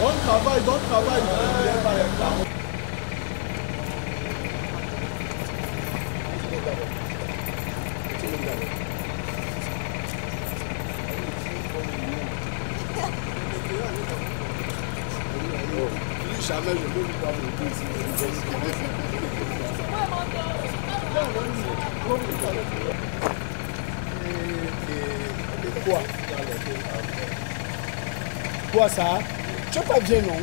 On travaille, on vient pas réclamer. Jamais je peux vous voir le et quoi? Quoi ça? Tu n'es pas bien, non?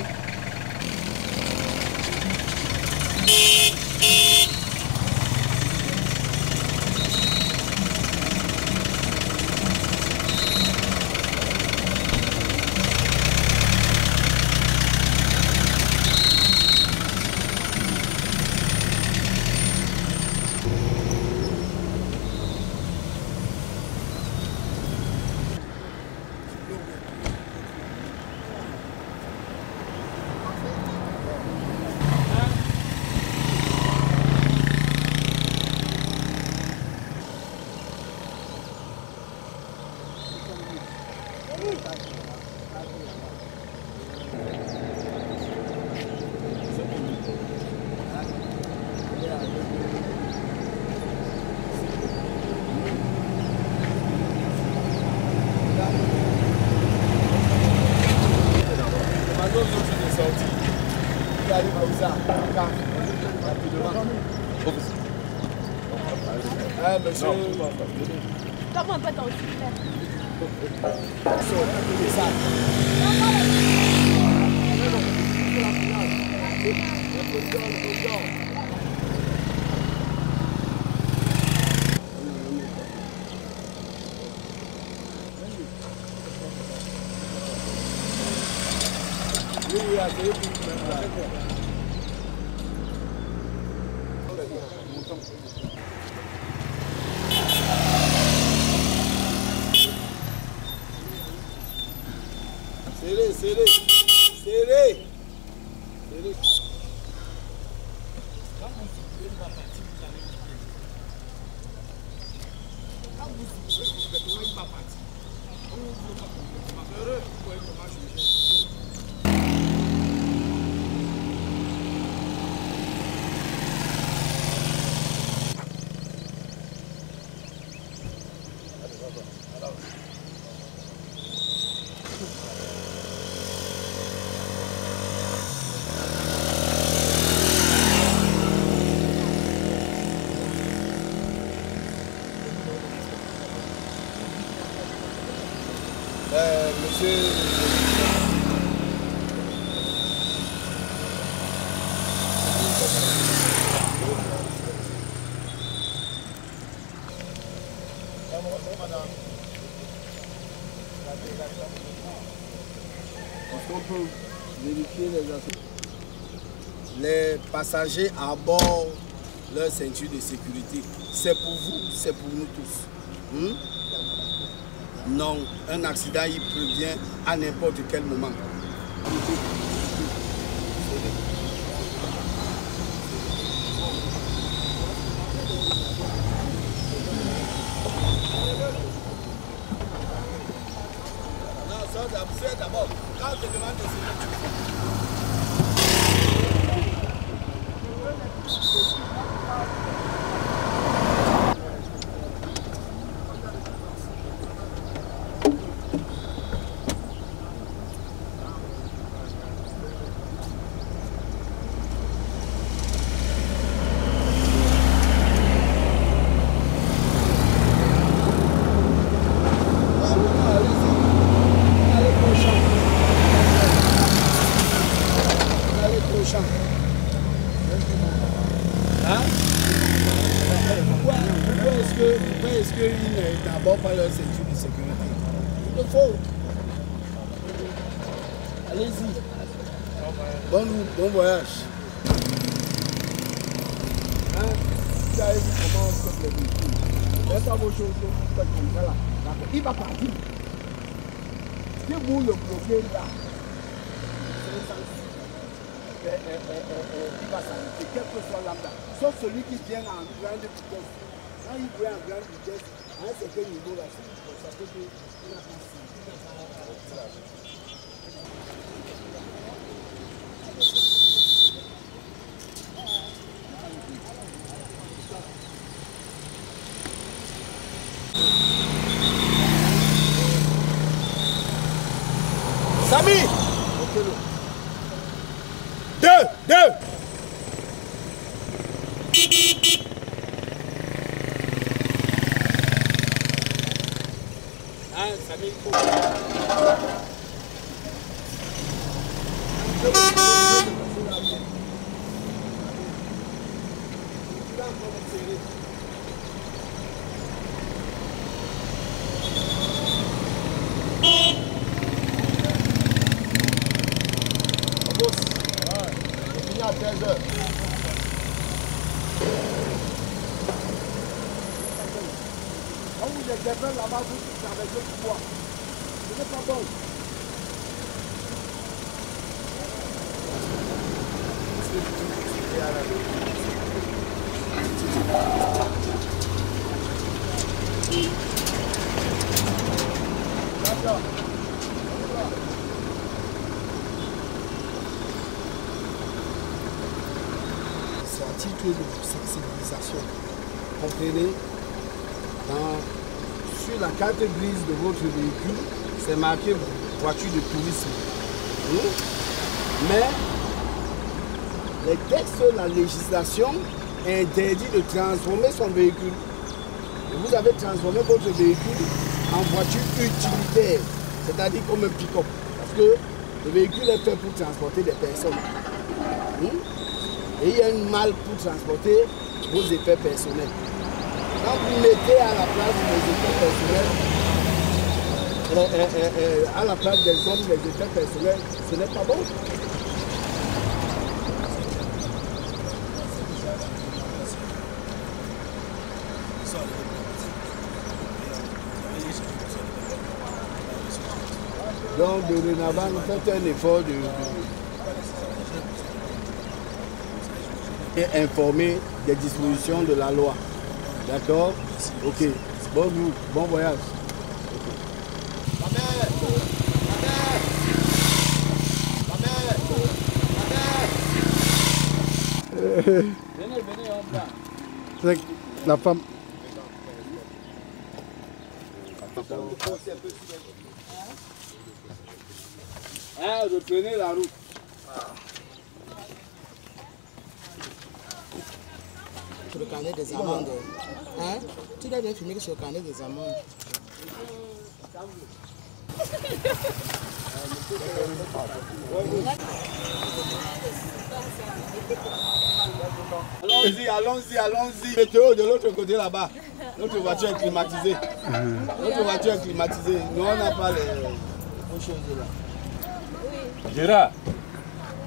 Monsieur. Comment on peut t'en occuper? Serrez. Monsieur. Est-ce qu'on peut vérifier les assurances? Les passagers abordent leur ceinture de sécurité. C'est pour vous, c'est pour nous tous. Non, un accident, il prévient à n'importe quel moment. Non, ça, c'est d'abord. Quand je demande de Pourquoi est-ce qu'ils n'abordent pas leur ceinture de sécurité? Il le faut. Allez-y. Bon voyage. Hein? Vous savez comment on fait les véhicules. Laissez vos choses comme ça là. Il va partir. Si vous le bloquez là, il va s'arrêter, quel que soit l'âme là. Sauf celui qui vient en grande vitesse. Quand il vient en grande vitesse, à un certain niveau là, ça peut être Famille. Deux. À 13h. Quand vous êtes là-bas, vous traversez le bois. Ce n'est pas bon. D'accord. C'est un titre de sensibilisation. Comprenez, sur la carte grise de votre véhicule, c'est marqué voiture de tourisme. Mais les textes de la législation interdit de transformer son véhicule. Et vous avez transformé votre véhicule en voiture utilitaire, c'est-à-dire comme un pick-up. Parce que le véhicule est fait pour transporter des personnes. Et il y a une malle pour transporter vos effets personnels. Quand vous mettez à la place des effets personnels, à la place des hommes, les effets personnels, ce n'est pas bon. Donc, dorénavant, faites un effort de informer des dispositions de la loi. D'accord? Ok. Bon voyage. C'est la femme. Reprenez la route. Sur le carnet des amendes. Hein? Tu dois bien filmer sur le carnet des amendes. Allons-y. Météo de l'autre côté là-bas. Notre voiture est climatisée. Nous, on n'a pas les choses là. Gérard,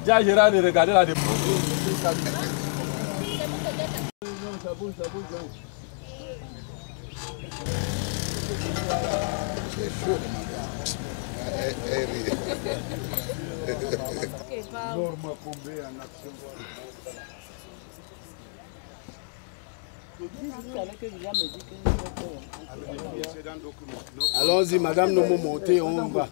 dis à Gérard de regarder la dépense. Ça bouge. C'est chaud, Norme tombée en action. Allons-y, madame, nous montez, on va.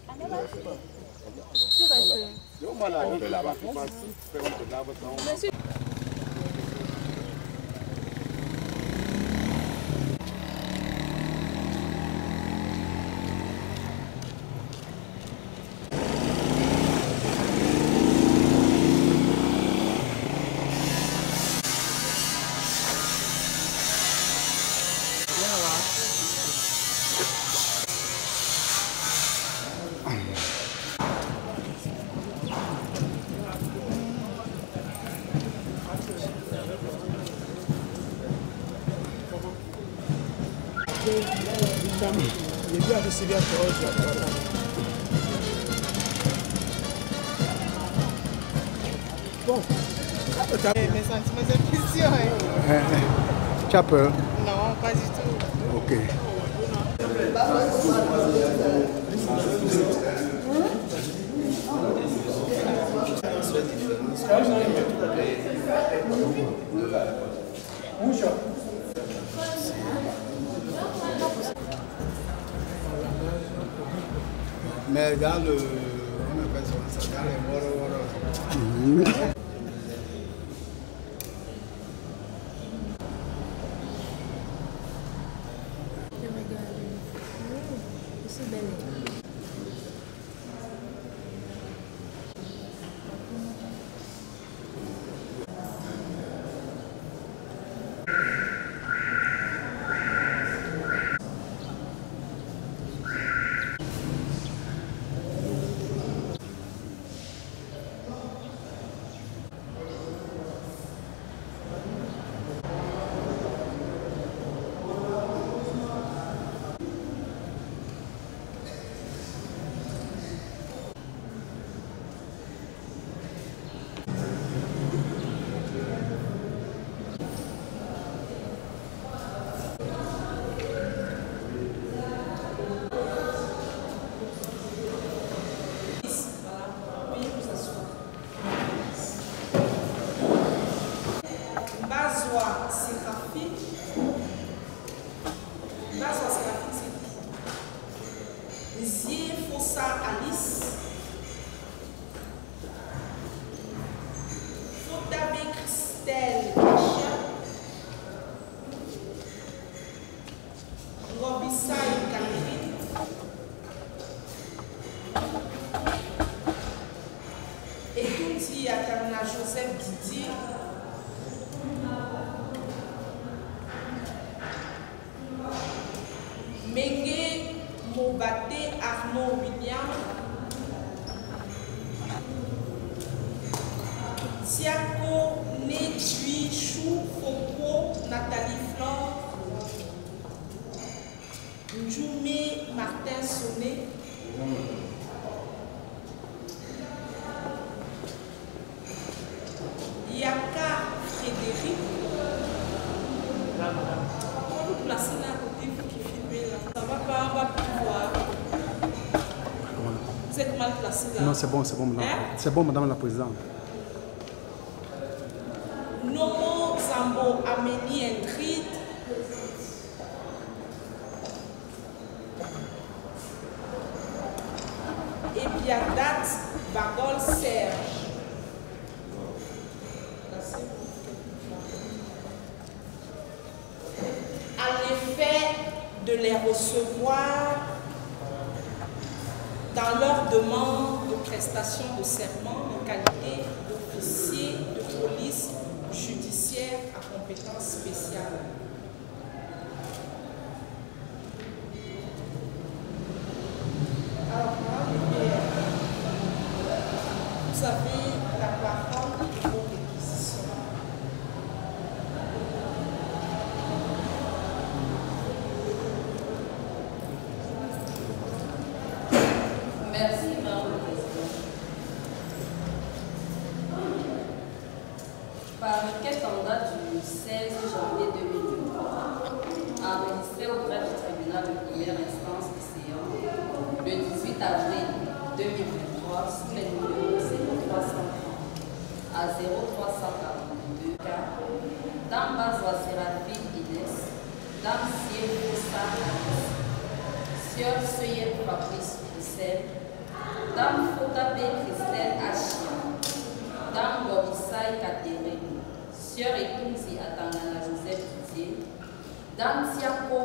Il est bien de Sylvia Torres. Bon. Mes sentiments d'impulsion. Tu as peur? Non, pas du tout. Ok. Mais dans le... On appelle ça dans les woro. Joseph Didi, Mengue Mobate Arnaud William, Tiako Nedui Chou Foko Nathalie Flore, Njoumé Martin Sonné, Yaka Frédéric. On vous placer là à côté, vous qui filmez là. Ça va pas, on va plus voir. Vous êtes mal placé là. Non, c'est bon, madame. Hein? C'est bon, madame la présidente. Nomo Zambo Amélie Indrid. Et Biadat Bagol Serge. À l'effet de les recevoir dans leur demande de prestation de serment en qualité d'officier de police judiciaire à compétence spéciale. Alors, vous avez la parole de vos réquisitions. Merci, Madame le Président. Par requête en date du 16 janvier 2023, enregistré auprès du tribunal de première instance du Séant, le 18 avril 2023, sous les numéros 0330 à 0342 K, Dame Bazoa Séraphine Inès, Dame Sier Moussa Alice, Sieur Seyed Fabrice Roussel, Dame Fotabe Christelle Achia, Dame Borissaï Catherine, Sieur Etunzi Atangana Joseph Didier, Dame Tiako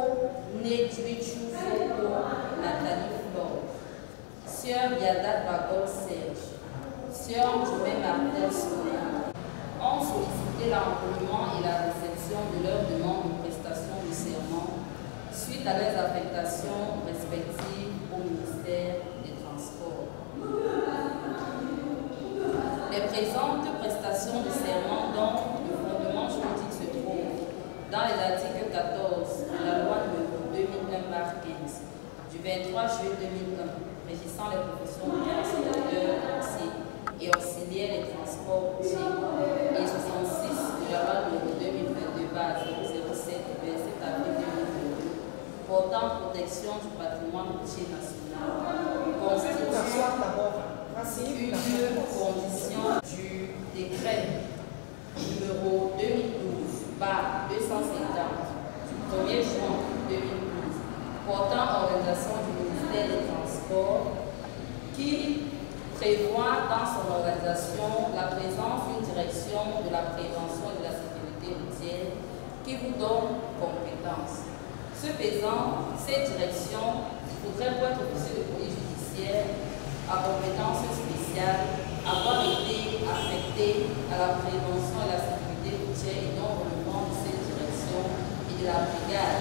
Nedjuichou Foko Nathalie Flore, Sieur Yadat Bagol Serge, Sieur Jomé Martel Sonia, ont sollicité l'enrôlement et la réception de leur demande de prestation de serment suite à leurs affectations respectives au ministère des Transports. Les présentes prestations de serment dont le fondement juridique se trouve dans les articles 14 de la loi numéro 2001/15 du 23 juillet 2001 régissant les professions de transporteurs, taxis et auxiliaires des transports routiers et 66 de la loi numéro 2022/007 du 27 avril 2022 portant protection du patrimoine routier national constitue une condition du décret numéro 2012/250 du 1er juin 2012 portant organisation du ministère des Transports qui prévoit dans son organisation la présence d'une direction de la prévention et de la sécurité routière qui vous donne compétence. Ce faisant, cette direction voudrait, pour être officier de police judiciaire à compétence spéciale, avoir été affecté à la prévention et la sécurité routière et non au relevant de cette direction et de la brigade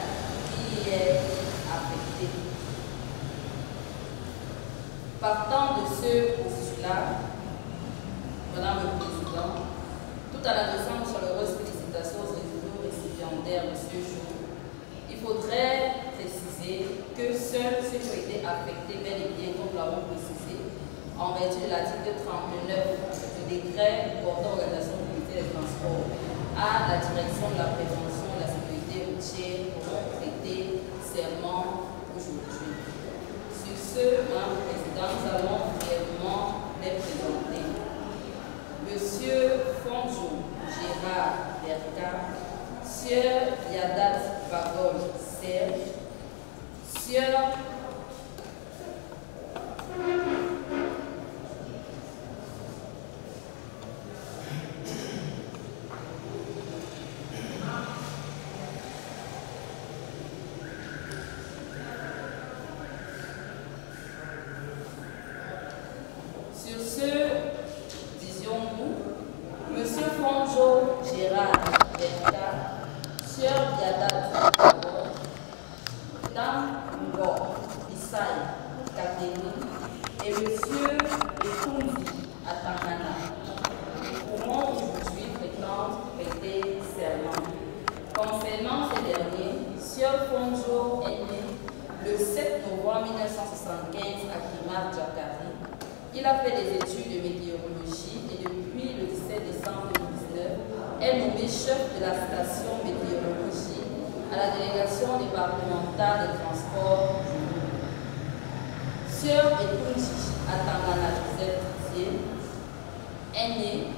qui y est affectée. Partant de ce postulat, Madame le Président, tout en adressant de chaleureuses félicitations aux récipiendaires de ce jour, il faudrait préciser que seuls ceux qui ont été affectés bel et bien, comme nous l'avons précisé, en vertu de l'article 39 du décret portant organisation du ministère des Transports à la direction de la prévention et de la sécurité routière pourront prêter serment aujourd'hui. Sur ce, Madame le Président, nous allons brièvement les présenter. Monsieur Fonjo Gérard Berka, Sieur Yadat Bagol Serge, Sieur des études de météorologie et depuis le 17 décembre 2019 est nommé chef de la station météorologie à la délégation départementale des transports du Nord. Sœur Etunji Atangana Joseph Didier est née.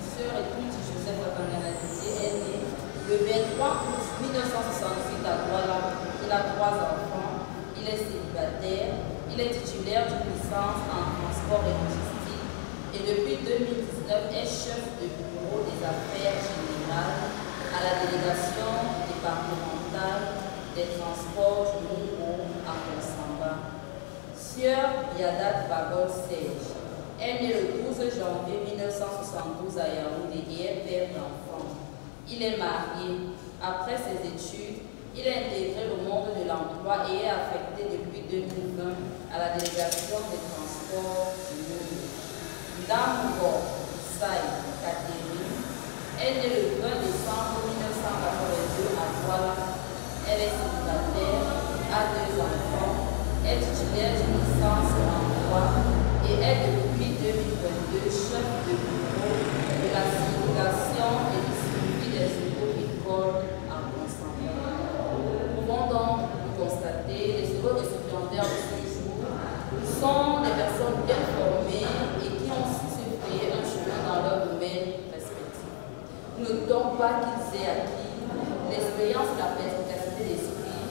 Sœur Etunji Joseph Atangana Didier est née le 23 août 1968 à Douala. Il a 3 enfants. Il est célibataire. Il est titulaire d'une licence en transport et logistique et depuis 2019 est chef de bureau des affaires générales à la délégation départementale des transports du Mungo à Konsamba. Sieur Yadat Bagol Serge est né le 12 janvier 1972 à Yaoundé et est père d'enfants. Il est marié. Après ses études, il a intégré le monde de l'emploi et est affecté depuis 2020 à la délégation des transports du Mungo. Ndambo Sai Catherine est née le 20 décembre 1982 à Douala. Elle est célibataire, a 2 enfants, est titulaire d'une licence en droit et est depuis 2022 chef de bureau de la circulation et du suivi des auto-écoles à Konsamba. Nous pouvons donc constater les récipiendaires de ce jour sont des personnes bien formées et qui ont su se frayer un chemin dans leur domaine respectif. Nous ne doutons pas qu'ils aient acquis l'expérience et la perspicacité d'esprit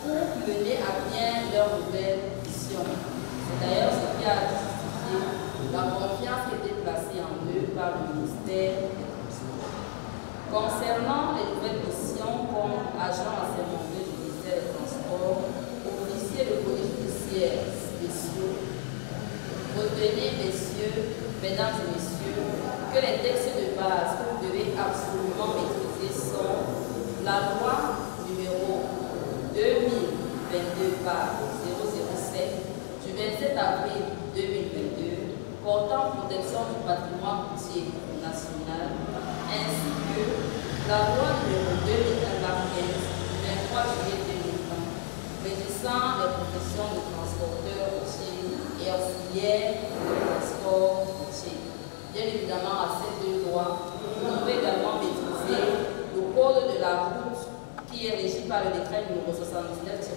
pour mener à bien leur nouvelle mission. C'est d'ailleurs ce qui a justifié la confiance qui a été placée en eux par le ministère. Concernant les nouvelles missions comme agent assermenté du ministère des Transports, officier de police judiciaire spéciaux, retenez, messieurs, mesdames et messieurs, que les textes de base que vous devez absolument maîtriser sont la loi numéro 2022 par 007 du 27 avril 2022 portant protection du patrimoine routier national, ainsi que la loi numéro 2001 par 15 du 23 juillet 2020 régissant les professions de transporteurs routiers et auxiliaires de transport routier. Bien évidemment, à ces 2 lois, vous devez également maîtriser le code de la route qui est régi par le décret numéro 79-341 du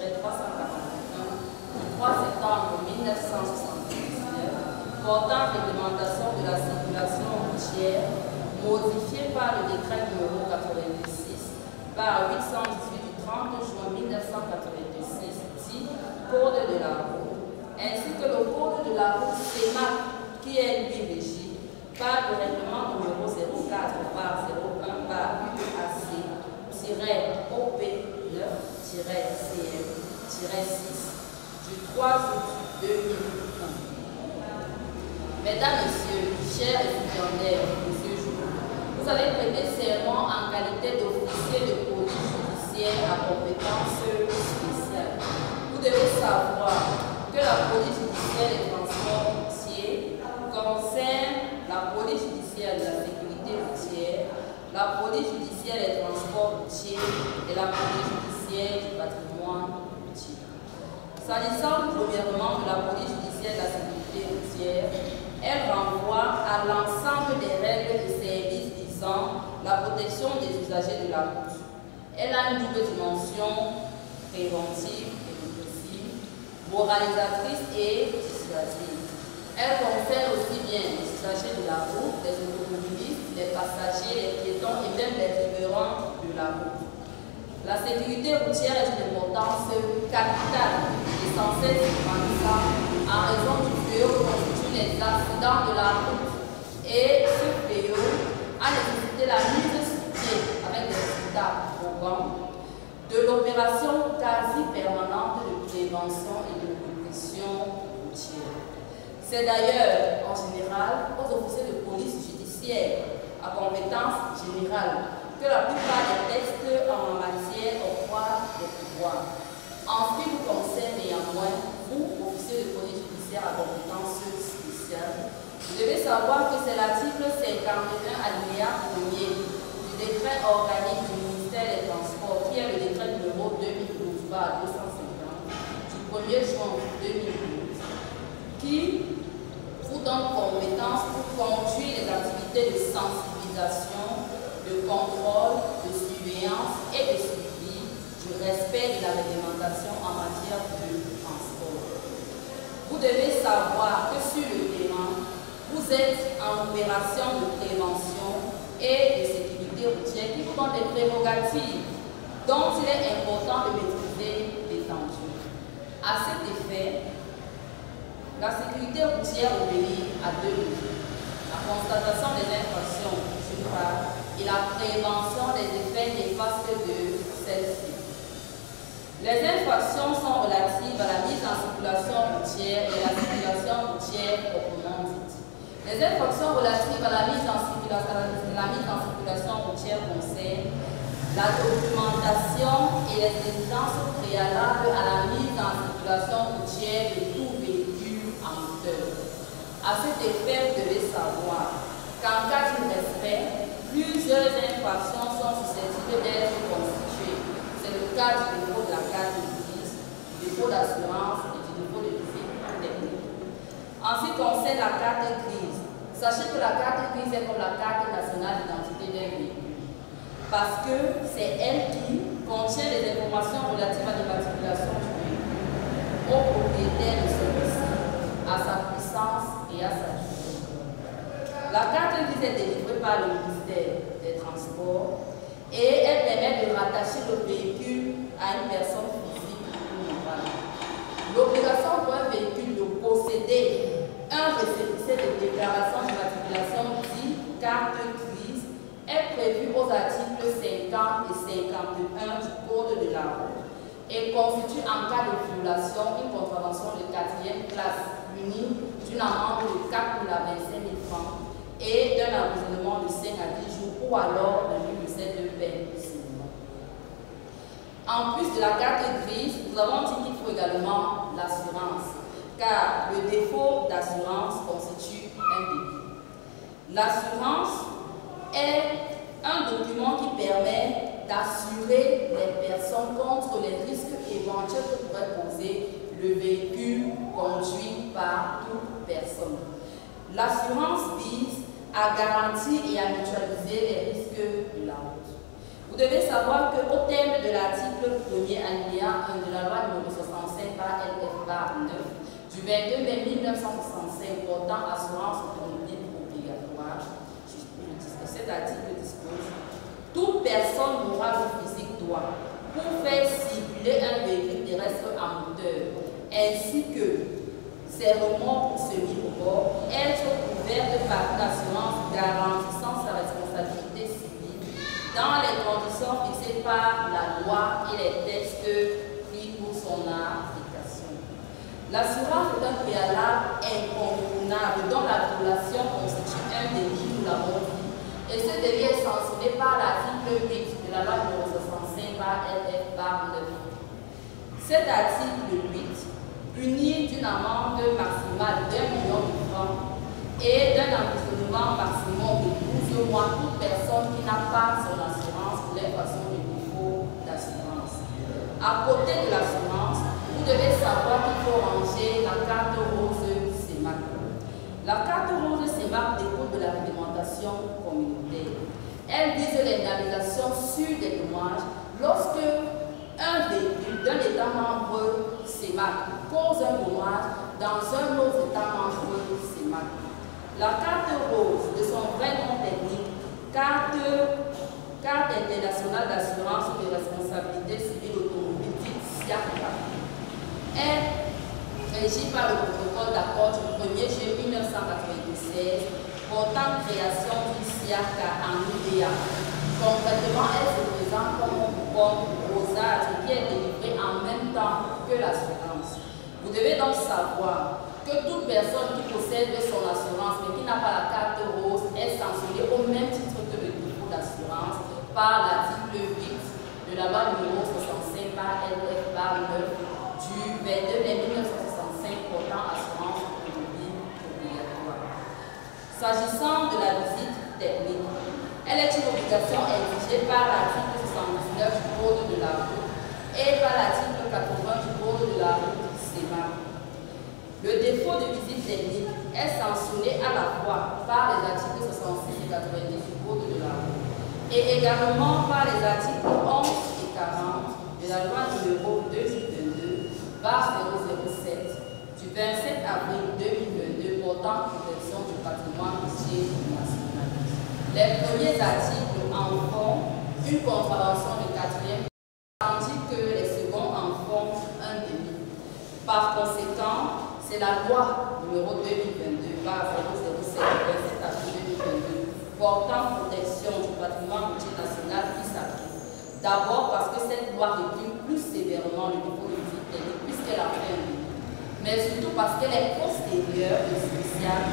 3 septembre 1979 portant réglementation de la circulation routière modifié par le décret numéro 86 par 818 du 30 juin 1986 dit Code de la route, ainsi que le Code de la route CEMAC qui est lui régi par le règlement numéro 04 par 01 par UAC-OP9-CM-6 du 3 août 2001. Mesdames, Messieurs, chers étudiants de ce jour, vous allez prêter serment en qualité d'officier de police judiciaire à compétence spéciale. Vous devez savoir que la police judiciaire des transports routiers concerne la police judiciaire de la sécurité routière, la police judiciaire des transports routiers et la police judiciaire du patrimoine routier. S'agissant premièrement de la police judiciaire de la sécurité routière, elle renvoie à l'ensemble des règles et services visant la protection des usagers de la route. Elle a une double dimension préventive et répressive, moralisatrice et dissuasive. Elle concerne aussi bien les usagers de la route, les automobilistes, les passagers, les piétons et même les riverains de la route. La sécurité routière est d'une importance capitale, essentielle en raison du fléau que constituent les accidents de la route. Et ce fléau a nécessité la mise sur pied avec des résultats probants de l'opération quasi permanente de prévention et de répression routière. C'est d'ailleurs en général aux officiers de police judiciaire à compétence générale que la plupart des textes en matière octroient des pouvoirs. En ce qui vous concerne néanmoins, vous, officiers de police judiciaire à compétence spéciale, vous devez savoir que c'est l'article 51 alinéa 1er du décret organique du ministère des Transports, qui est le décret numéro 2012-250 du 1er juin 2012, qui opérations de prévention et de sécurité routière qui vous donnent des prérogatives dont il est important de maîtriser l'étendue. À cet effet, la sécurité routière obéit à deux niveaux. La constatation des infractions, d'une part, et la prévention des effets néfastes de celles-ci. Les infractions sont relatives à la mise en circulation routière et la circulation routière proprement dite. Les infractions relatives à la mise en circulation routière concernent la documentation et les exigences préalables à la mise en circulation routière de tout véhicule à moteur. À cet effet, vous devez savoir qu'en cas d'irrespect, plusieurs infractions sont susceptibles d'être constituées. C'est le cas du défaut de la carte de grise, du défaut d'assurance et du défaut de visite technique. En ce qui concerne la carte grise, sachez que la carte grise est comme la carte nationale d'identité d'un véhicule. Parce que c'est elle qui contient les informations relatives à l'immatriculation du véhicule, au propriétaire de celui-ci, à sa puissance et à sa durée. La carte grise est délivrée par le ministère des Transports et elle permet de rattacher le véhicule à une personne physique ou morale. L'obligation pour un véhicule de posséder un récépissé de déclaration d'immatriculation dit carte grise est prévue aux articles 50 et 51 du Code de la route et constitue en cas de violation une contravention de 4e classe munie d'une amende de 4 000 à 25 000 francs et d'un emprisonnement de 5 à 10 jours ou alors de 1,7 de peine de 6 mois. En plus de la carte grise, nous avons dit qu'il faut également l'assurance, car le défaut d'assurance constitue un délit. L'assurance est un document qui permet d'assurer les personnes contre les risques éventuels que pourrait poser le véhicule conduit par toute personne. L'assurance vise à garantir et à mutualiser les risques de la route. Vous devez savoir qu'au terme de l'article 1er alinéa 1 de la loi numéro 65/LF/9 du 22 mai 1965 portant assurance automobile obligatoire, cet article dispose: toute personne morale ou physique doit, pour faire circuler un véhicule terrestre à moteur, ainsi que ses remorques semi-remorques, être couverte par une assurance garantissant sa responsabilité civile dans les conditions fixées par la loi et les textes pris pour son application. L'assurance est un préalable incontournable dont la violation constitue un délit, nous l'avons dit, et ce délit est sanctionné par l'article 8 de la loi numéro 65/LF/9. Cet article 8 puni d'une amende maximale d'1 million de francs et d'un emprisonnement maximum de 12 mois toute personne qui n'a pas son assurance pour l'infraction de défaut d'assurance. À côté de l'assurance, vous devez savoir qu'il faut ranger la carte rose CEMAC. La carte rose CEMAC découle de la réglementation communautaire. Elle vise l'indemnisation sur des dommages lorsque un véhicule d'un État membre CEMAC cause un dommage dans un autre État membre CEMAC. La carte rose, de son vrai nom technique, carte internationale d'assurance de responsabilité civile automobile, SIACA, est régie par le protocole d'accord du 1er juillet 1996 portant création du SIACA en UDA. Concrètement, elle se présente comme un coupon rosage qui est délivré en même temps que l'assurance. Vous devez donc savoir que toute personne qui possède son assurance mais qui n'a pas la carte rose est sanctionnée au même titre que le défaut d'assurance par l'article 8 de la loi numéro 65/LF/9 du 22 mai 1965 portant assurance automobile obligatoire. S'agissant de la visite technique, elle est une obligation exigée par l'article 79 du Code de la route et par l'article 80 du Code de la route CEMAC. Le défaut de visite technique est sanctionné à la fois par les articles 66 et 90 du Code de la route et également par les articles 11 et 40 de la loi numéro 2022/007 du 27 avril 2022 portant portant protection du patrimoine routier national. Les premiers articles en font une contravention de 4e, tandis que les seconds en font un délit. Par conséquent, c'est la loi numéro 2022/007 avril 2022 portant protection du patrimoine routier national qui s'applique. D'abord parce que cette loi réprime plus sévèrement le niveau de visite technique puisqu'elle a fait un délit. Mais surtout parce qu'elle est postérieure et spéciale,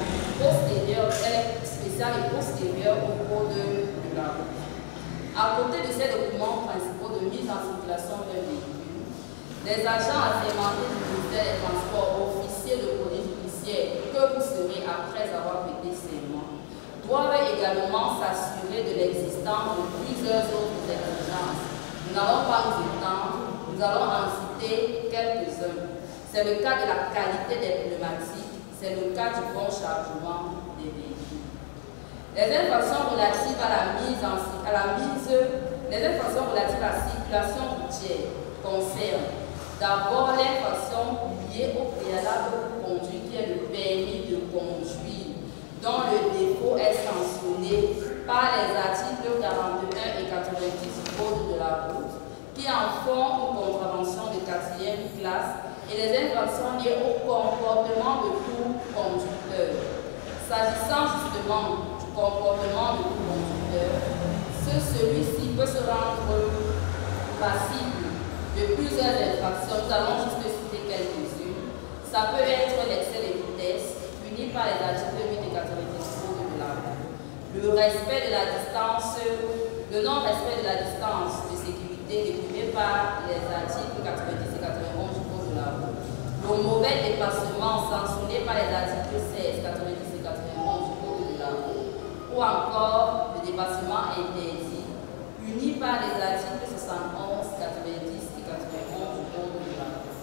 et postérieure au code de la route. À côté de ces documents principaux de mise en circulation d'un véhicule, les agents assermentés du ministère des Transports, officiers de police judiciaire que vous serez après avoir prêté serment, doivent également s'assurer de l'existence de plusieurs autres exigences. Nous n'allons pas nous étendre, nous allons en citer quelques-uns. C'est le cas de la qualité des pneumatiques, c'est le cas du bon chargement des véhicules. Les infractions relatives à la circulation routière concernent d'abord l'infraction liée au préalable pour conduire qui est le permis de conduire, dont le défaut est sanctionné par les articles 41 et 90 du Code de la route, qui en font une contravention de 4e classe, et les infractions liées au comportement de tout conducteur. S'agissant justement du comportement de tout conducteur, celui-ci peut se rendre passible de plusieurs infractions. Nous allons juste citer quelques-unes. Ça peut être l'excès de vitesse, puni par les articles 8 et 90 de la route. Le respect de la distance, le non-respect de la distance de sécurité réprimé par les articles 90 et 91 du Code de la route. Le mauvais dépassement sanctionné par les articles 16, 90 et 91 du Code de la route. Ou encore le dépassement interdit, puni par les articles 71, 90 et 91 du Code de la route.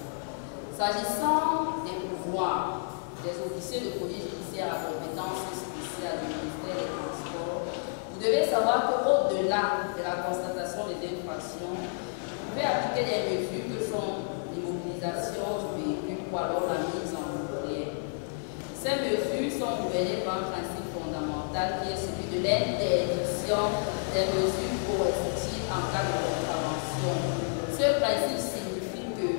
S'agissant des pouvoirs des officiers de police judiciaire à compétence spéciale du ministère des Transports, vous devez savoir qu'au-delà de la constatation des infractions, vous pouvez appliquer des mesures que sont l'immobilisation du véhicule ou alors la mise en route. Ces mesures sont gouvernées par un principe fondamental qui est celui de l'interdiction des mesures coercitives en cas de contravention. Ce principe signifie que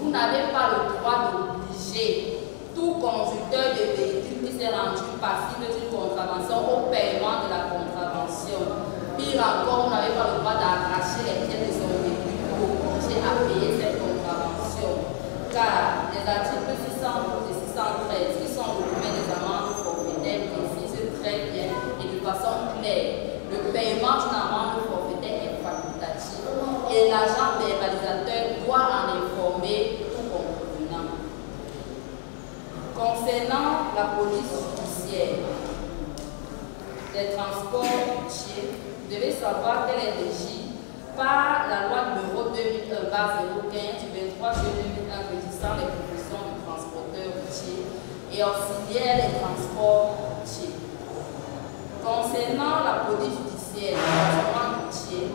vous n'avez pas le droit d'obliger tout conducteur de véhicule qui s'est rendu passible d'une contravention au paiement de la contravention. Pire encore, vous n'avez pas le droit d'arracher les pièces de son véhicule pour obliger à payer cette contravention. Car les articles 612 et 613 qui sont le domaine des amendes forfaitaires précisent très bien et de façon claire le paiement d'une amende forfaitaire est facultatif et l'agent verbalisateur doit en informer tout contrevenant. Concernant la police judiciaire des transports routiers, vous devez savoir qu'elle est régie par la loi numéro 2001/015 du 23 juillet 2001 régissant les professions de transporteurs routiers et auxiliaires des transports routiers. Concernant la police judiciaire du transport routier,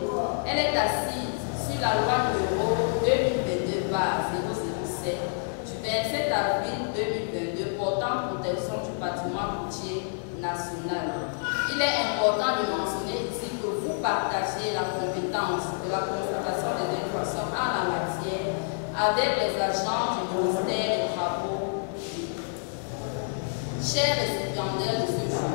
elle est assise sur la loi numéro 2022/007 du 27 avril 2022 portant protection du patrimoine routier national. Il est important de mentionner ici que vous partagez la compétence de la constatation des infractions en la matière avec les agents du ministère des Travaux publics. Chers récipiendaires de ce jour,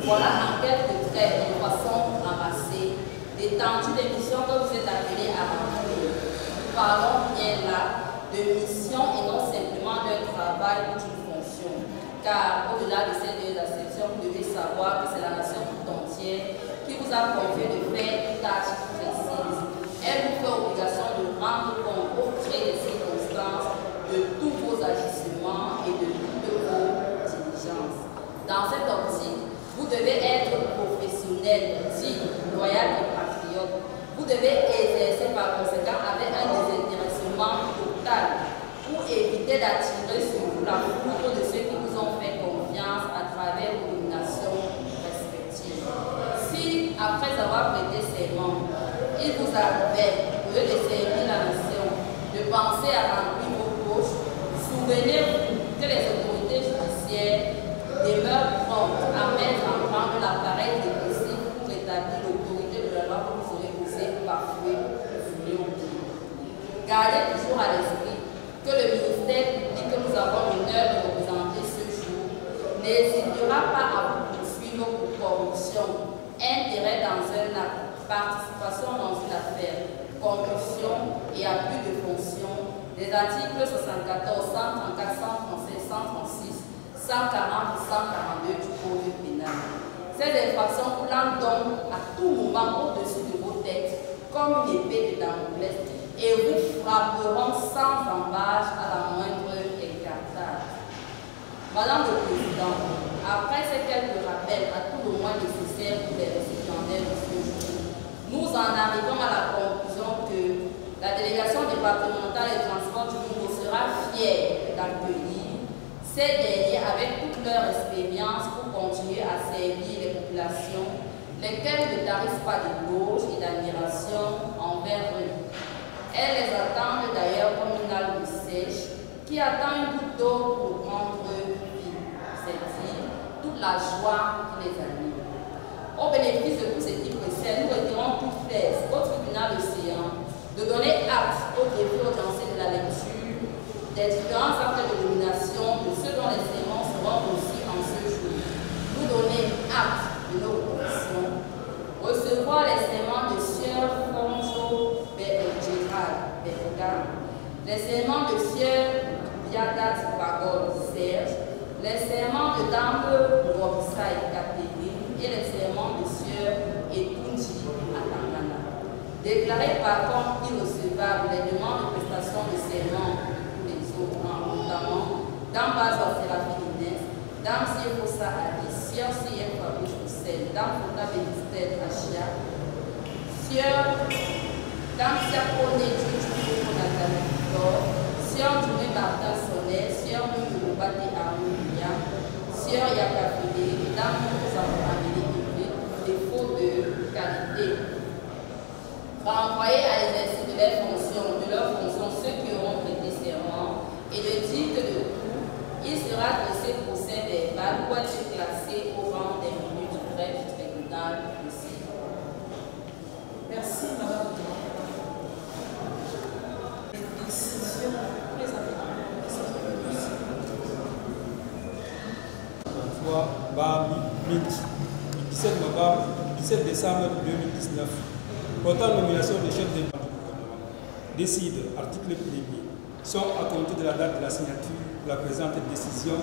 voilà en quelques traits et de façon ramassée l'étendue des missions que vous êtes appelés à remplir. Nous parlons bien là de mission et non simplement d'un travail ou d'une fonction. Car au-delà de ces deux acceptions, vous devez savoir que c'est la nation tout entière qui vous a confié de faire une tâche précise. Elle vous fait obligation de rendre compte au gré des circonstances de tous vos agissements et de toutes vos diligences. Dans cette optique, vous devez être professionnel, digne, loyal et patriote. Vous devez exercer par conséquent avec un désintéressement total pour éviter d'attirer sur vous la foudre de ceux qui vous ont fait confiance à travers vos nominations respectives. Si, après avoir prêté serment, il vous arrivait, au lieu de servir la nation, de penser à remplir vos poches, souvenez-vous que les autorités judiciaires corruption, intérêt dans un acte, participation dans une affaire, corruption et abus de fonction des articles 74, 134, 136, 136, 140 et 142 du Code pénal. Ces infractions planent donc à tout moment au-dessus de vos têtes comme une épée de Damoclès et vous frapperont sans embâche à la moindre écartade. Madame le Président, après ces quelques rappels à tout le moins nécessaires pour les récipiendaires de ce jour, nous en arrivons à la conclusion que la délégation départementale des transports du Mungo sera fière d'accueillir ces derniers avec toute leur expérience pour continuer à servir les populations, lesquelles ne tarissent pas d'éloges et d'admiration envers eux. Elles les attendent d'ailleurs comme une algue sèche qui attend une goutte d'eau pour prendre vie, c'est-à-dire toute la joie qui les anime. Au bénéfice de tous ces types de scènes, nous retirons toute thèse au tribunal de séance de donner acte au défi audiencé de la lecture des différents actes de domination de ceux dont les serments seront reçus en ce jour. Nous donner acte de nos conditions, recevoir les serments de Sieur Fonjo Gérald Berga, les serments de Sieur Biadat Bagol Serge, les serments de Dame Robisai Catherine et les serments de Sieur Etunji Atangana. Déclarer par contre irrecevables les demandes de prestation de serment pour les autres, notamment Dame Bazo Séraphine, Dame Siefosa Ali, Sieur Sieur Fabrice Roussel, Dame Fota Bélistel Achia, Sieur Dame Siakone Djoukou Nathalie Victor, Sieur Djoumé Martin Sonet, Sieur Moubate Arounia, Sieur Yakafide, Dame Mouzamou Amélie Ibré, défaut de qualité. Renvoyer à l'exercice de leurs fonctions ceux qui auront prêté serment et de titre de tout, il sera dressé procès verbal pour être classé au rang des minutes du greffe du tribunal aussi. Merci, Madame. Décision prise avec du 17 décembre 2019, portant nomination de chef de décide, article 1er, sont à compter de la date de la signature de la présente décision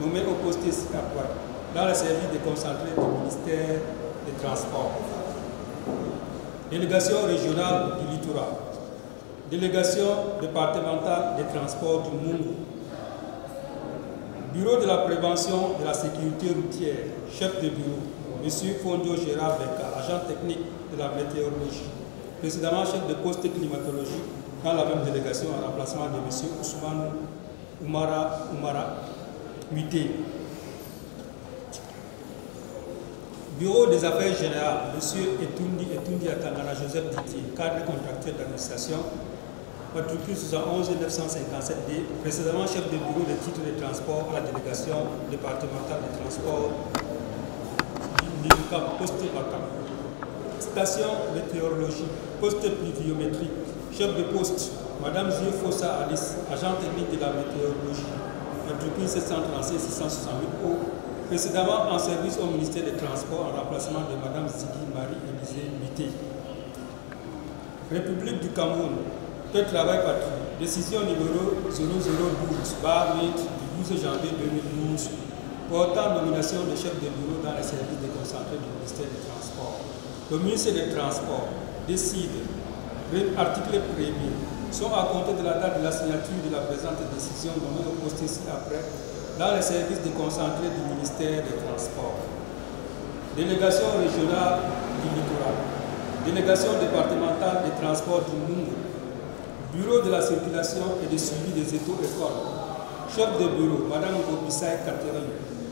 nommée au poste ci-après dans le service déconcentré du ministère des Transports. Délégation régionale du littoral, délégation départementale des transports du Mungo, bureau de la prévention de la sécurité routière, chef de bureau, M. Fondio Gérard Beka, agent technique de la météorologie, précédemment chef de poste climatologie dans la même délégation en remplacement de M. Ousmane Oumara Muté. Bureau des affaires générales, M. Etundi Atangana Joseph Didier, cadre contractuel d'administration, matricule 71 957D, précédemment chef de bureau de titre de transport à la délégation départementale de transport du poste vacant. Station météorologie, poste pluviométrique, chef de poste, Madame Ziefosa Alice, agent technique de la météorologie, matricule 736-668O, précédemment en service au ministère des Transports en remplacement de Madame Ziggy Marie-Élisée Mité. République du Cameroun, peu travail patrie, décision numéro 0012/8 du 12 janvier 2012, portant nomination de chef de bureau dans les services déconcentrés du ministère des Transports. Le ministère des Transports décide, article 1er, sont à compter de la date de la signature de la présente décision nommée au poste ci-après dans les services déconcentrés du ministère des Transports. Délégation régionale du littoral, délégation départementale des transports du Mungo, bureau de la circulation et de suivi des écoles, chef de bureau, Madame Gobissaï Catherine,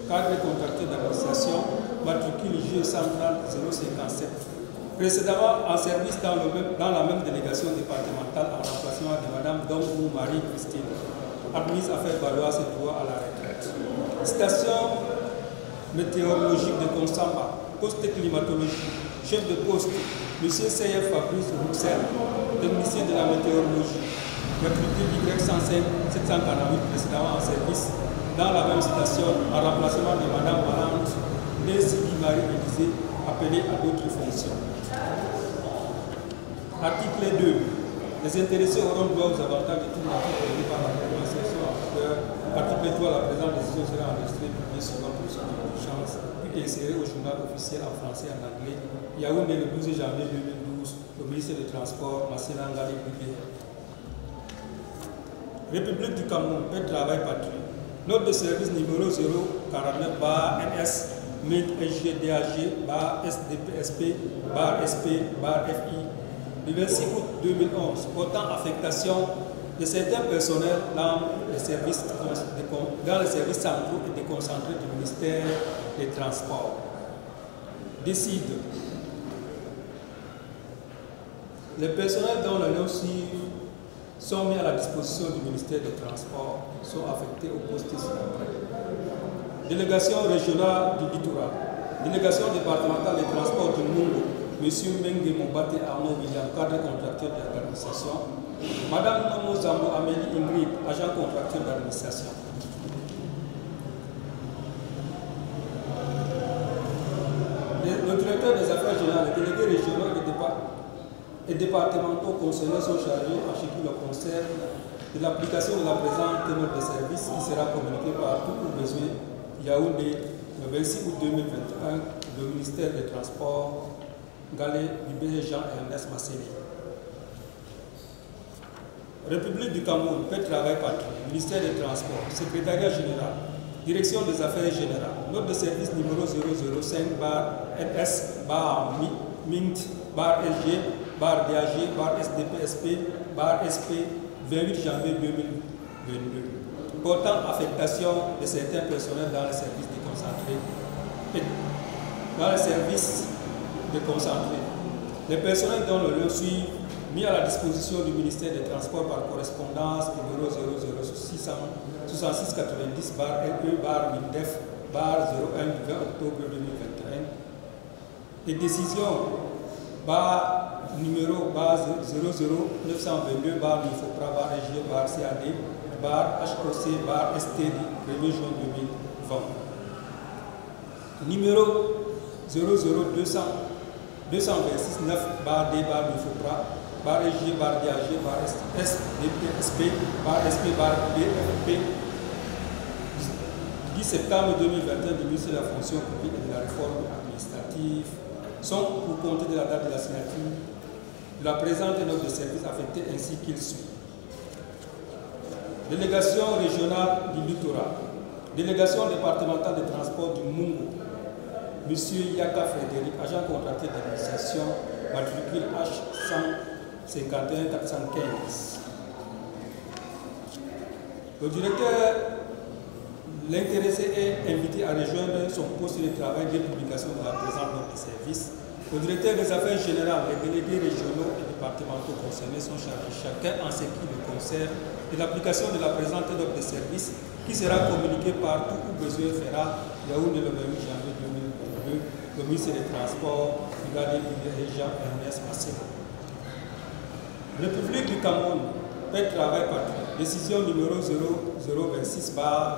cadre contractuel d'administration, matricule J 130 057. Précédemment en service dans la même délégation départementale en remplacement de Madame Dongou Marie-Christine, admise à faire valoir ses droits à la retraite. Station météorologique de Konsamba, poste climatologie, chef de poste, M. C.F. Fabrice Roussel, technicien de la météorologie, matricule Y105 748, précédemment en service dans la même station en remplacement de Madame Valente Ziggy Marie-Élisée appelés à d'autres fonctions. Article 2. Les intéressés auront droit aux avantages de toute nature prévus par la Constitution en vigueur. Article 3. La présente décision sera enregistrée, publiée suivant procédure d'urgence, puis insérée au journal officiel en français et en anglais. Yaoundé le 12 janvier 2012, au ministère des Transports, Massena Ngali Bibé. République du Cameroun, paix, travail, patrie. Note de service numéro 049 NS MIT SGDAG SDPSP SP FI du 26 août 2011 portant affectation de certains personnels dans les services centraux et déconcentrés du ministère des Transports. Décide. Les personnels dont le nom suivent sont mis à la disposition du ministère des Transports, sont affectés au poste ci-après. Délégation régionale du littoral, délégation départementale des transports du Mungo, M. Mengue Moubate Arnaud William, cadre contractuel de l'administration, Mme Nomo Zambo Amélie Ingrid, agent contractuel d'administration. Le directeur des affaires générales, les délégués régionaux et départementaux concernés sont chargés en ce qui le concerne de l'application de la présente note de service qui sera communiquée par tout ou besoin Yaoundé le 26 août 2021, le ministère des Transports, Galé Bibé Jean-Ernest Masseli. République du Cameroun, paix, travail, patrie, ministère des Transports, secrétariat général, direction des affaires générales, note de service numéro 005 NS MINT LG DAG SDPSP SP 28 janvier 2022 portant affectation de certains personnels dans les services déconcentrés Les personnels dont le lot suivent mis à la disposition du ministère des Transports par correspondance numéro 0066690 LE/MINDEF 01 du 20 octobre 2021 et décision numéro 00922 Infopra RG CAD HOC ST du 1er juin 2020. Numéro 00226 9 D Infopra RG DAG SDPSP SP BFP 10 septembre 2021 du ministère de la fonction publique et de la réforme administrative sont pour compter de la date de la signature de la présente note de service affectée ainsi qu'il suit. Délégation régionale du littoral, délégation départementale de transport du Mungo, M. Yaka Frédéric, agent contracté d'administration, matricule H151 415. Le directeur, l'intéressé est invité à rejoindre son poste de travail dès publication de la présente note de service. Le directeur des affaires générales, les délégués régionaux et départementaux concernés sont chargés chacun en ce qui le concerne de l'application de la présente note de service qui sera communiquée par tout ou besoin fera Yaoundé le 28 janvier 2022, le ministère des Transports, Brigadier Jean-Ernest Massena. République du Cameroun, paix, travail, patrie, décision numéro 0026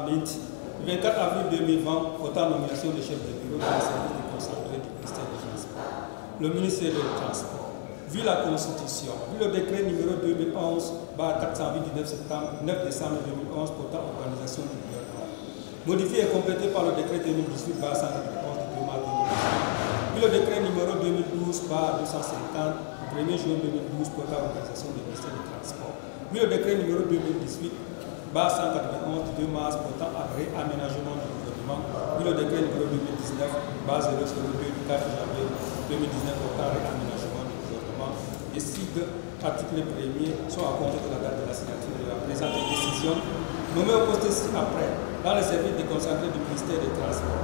MINT, 24 avril 2020, portant nomination de chef de bureau dans les services déconcentrés du ministère des Transports. Le ministère des Transports, vu la Constitution, vu le décret numéro 2011-408 du 9 décembre 2011 portant organisation du gouvernement, modifié et complété par le décret 2018-191 du 2 mars 2018, vu le décret numéro 2012-250 du 1er juin 2012 portant organisation du ministère des Transports, vu le décret numéro 2018-191 du 2 mars portant réaménagement du gouvernement, vu le décret numéro 2019-002 du 4 janvier 2019 portant réaménagement du gouvernement, décide article 1er sont à compter de la date de la signature de la présente décision, nommé au poste ci-après dans les services déconcentrés du ministère des Transports.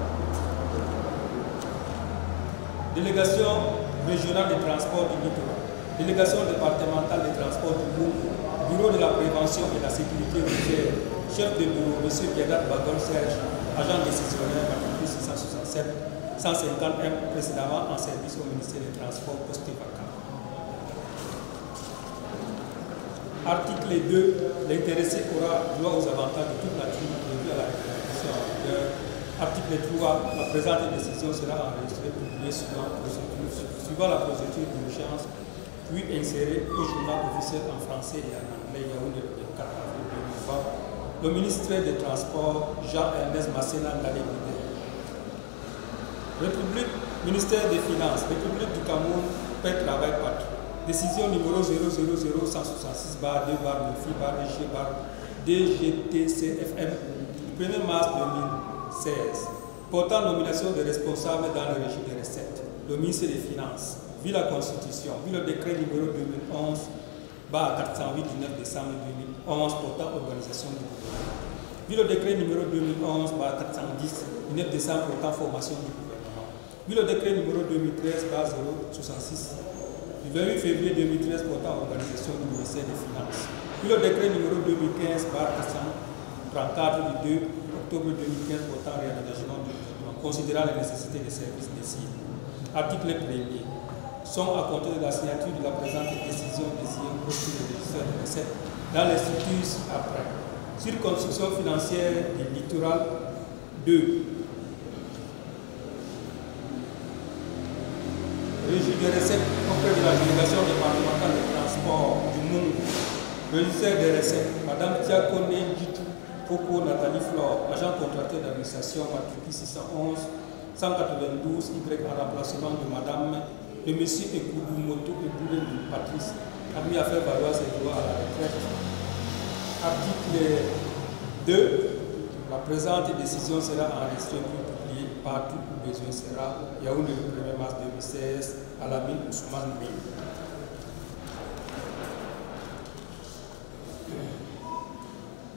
Délégation régionale des transports du littoral, délégation départementale des transports du Mungo, bureau de la prévention et de la sécurité routière, chef de bureau, M. Biedat Bagol Serge, agent décisionnaire, matricule 667 150M, précédemment en service au ministère des Transports, poste vacant. Article 2. L'intéressé aura droit aux avantages de toute nature prévus à la réglementation en vigueur. Article 3. La présente décision sera enregistrée et publiée suivant la procédure d'urgence, puis insérée au journal officiel en français et en anglais Yaoundé le 4 avril 2020. Le ministre des Transports, Jean-Ernest Masséna Ngalé-Goudé. République, ministère des Finances, République du Cameroun, paix, travail, patrie. Décision numéro 000-166-2-MFI-EG-DGTCFM du 1er mars 2016, portant nomination de responsables dans le régime des recettes. Le ministère des Finances, vu la Constitution, vu le décret numéro 2011-408 du 9 décembre 2011 portant organisation du gouvernement, vu le décret numéro 2011-410 du 9 décembre portant formation du gouvernement, vu le décret numéro 2013-066 du 28 février 2013 portant organisation du ministère des Finances, vu le décret numéro 2015-434 du 2 octobre 2015 portant réaménagement du gouvernement, considérant les nécessités des services décidés. Article 1er. Sont à compter de la signature de la présente décision désignée au profit du registre des recettes dans les structures après. Circonscription financière du littoral 2. Régime des recettes auprès de la délégation départementale de transport du monde. Registre des recettes, Madame Tiakone Djitou Coco Nathalie Flore, agent contracteur d'administration, matricule 611 192 Y en remplacement de Madame de M. Ekoudou Moto Eboulé Patrice, admis à faire valoir ses droits à la retraite. Article 2. La présente décision sera enregistrée puis publiée partout où besoin sera. Yaoundé le 1er mars 2016 à la mine Ousmane Bey.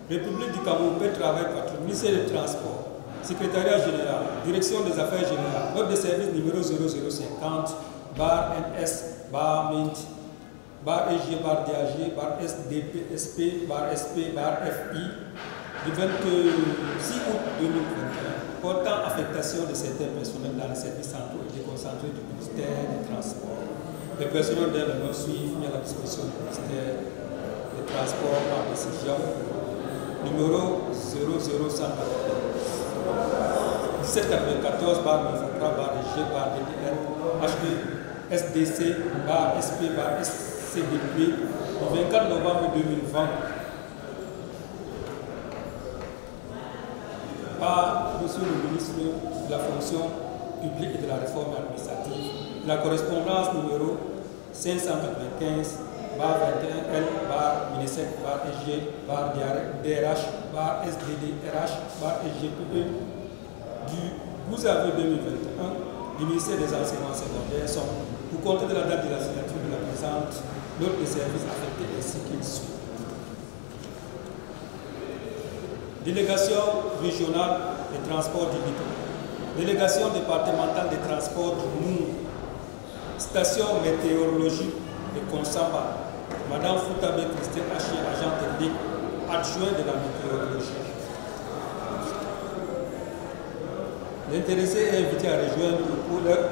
République du Cameroun, paix, travail, patrie, ministère des Transports, secrétariat général, direction des affaires générales, note de service numéro 0050, bar NS, bar MINT, bar EG, bar DAG, bar SDP, SP, bar SP, bar FI, du 26 août 2021, portant affectation de certains personnels dans les services centraux et déconcentrés du ministère des Transports. Les personnels de le nom suivent mis à la disposition du ministère des Transports par décision numéro 00194 1794 bar 1003 bar DG bar DDR HD SDC bar SP bar SCDP du 24 novembre 2020 par Monsieur le ministre de la fonction publique et de la réforme administrative, la correspondance numéro 595 bar 21L bar MINESEC bar EG bar DRH bar SDDRH bar EGPE du 12 avril 2021 du ministère des enseignements secondaires sont, pour compter de la date de la signature de la présente note de service affectée ainsi qu'il suit. Délégation régionale des transports du littoral. Délégation départementale des transports du Moum. Station météorologique de Konsamba. Madame Foutabe Christine Haché, agent technique, adjoint de la météorologie. L'intéressé est invité à rejoindre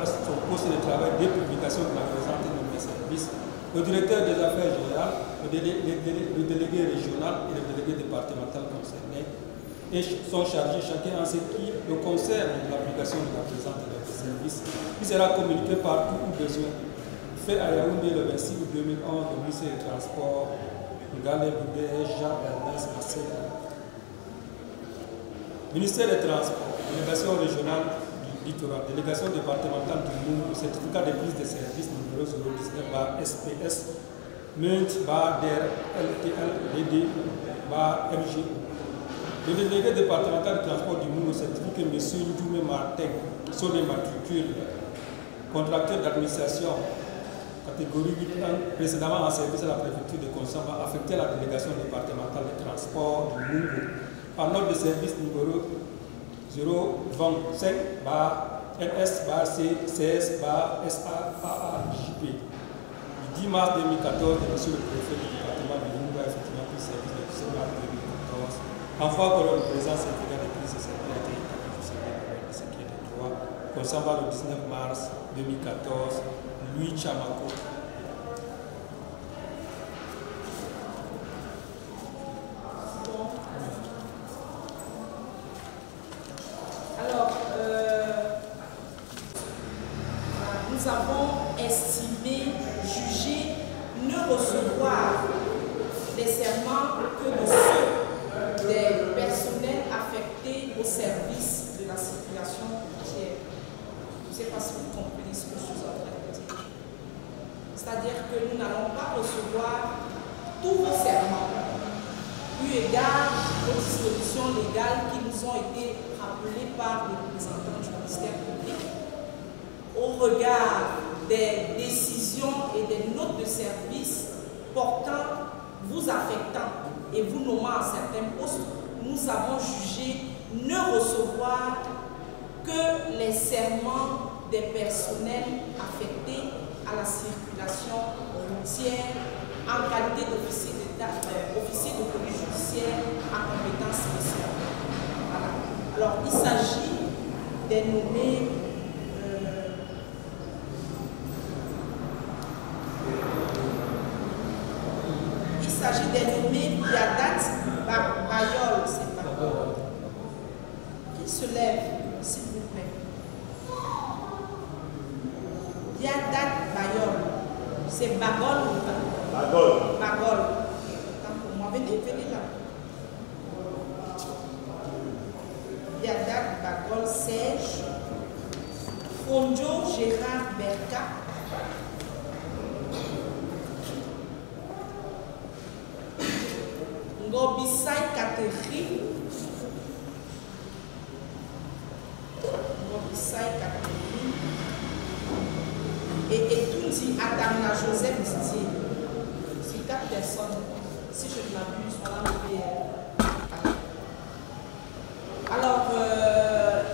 son poste de travail dès publication de la présente note de service. Le directeur des affaires générales, le délégué régional et le délégué départemental concernés sont chargés chacun en ce qui le concerne de l'application de la présente note de service, qui sera communiqué partout où besoin. Fait à Yaoundé le 26 août 2011, le ministère des Transports, Ngalé-Goudé, Jean-Ernest Masséna. Ministère des Transports, délégation régionale du littoral, délégation départementale du Moum, certificat de prise de service numéro 019 bar SPS, MINT bar DER, LTL, DD bar MG. Le délégué départemental du transport du Moum certifie que M. Ndoumé Martin, sur les matricules, contracteur d'administration, catégorie 8 précédemment en service à la préfecture de Konsamba, affecté à la délégation départementale de transport du Moum par note de service numéro 025 bar NS bar C 16 bar SAAJP du 10 mars 2014 de M. le préfet du département de Moum a effectivement pris service le 17 mars 2014. Enfin, que le président certificat de prise de service a été établi du service de sécurité de droit Konsamba le 19 mars 2014, Louis Chamako. Alors, avons estimé, jugé, ne recevoir les serments que de ceux des personnels affectés au service de la circulation routière. Je ne sais pas si vous comprenez ce que je suis en train de dire. C'est-à-dire que nous n'allons pas recevoir tous vos serments, eu égard aux dispositions légales qui nous ont été rappelées par les représentants du ministère public, au regard des décisions et des notes de service portant, vous affectant et vous nommant à certains postes, nous avons jugé ne recevoir que les serments des personnels affectés à la circulation routière en qualité d'officier d'État, officier de police judiciaire à compétence spéciale. Voilà. Alors, il s'agit des nommés Biadat Bayol, c'est pas qui se lève, s'il vous plaît. Biadat Bayol, c'est Bagol ou pas? Bagol. Bagol. Pour moi, venez là. Biadat Bagol Serge, Fonjo Gérard Berka, Ngobisai Catherine, et Etundi Adamna Joseph Didier. C'est 4 personnes, si je ne m'abuse, on a levé. Alors,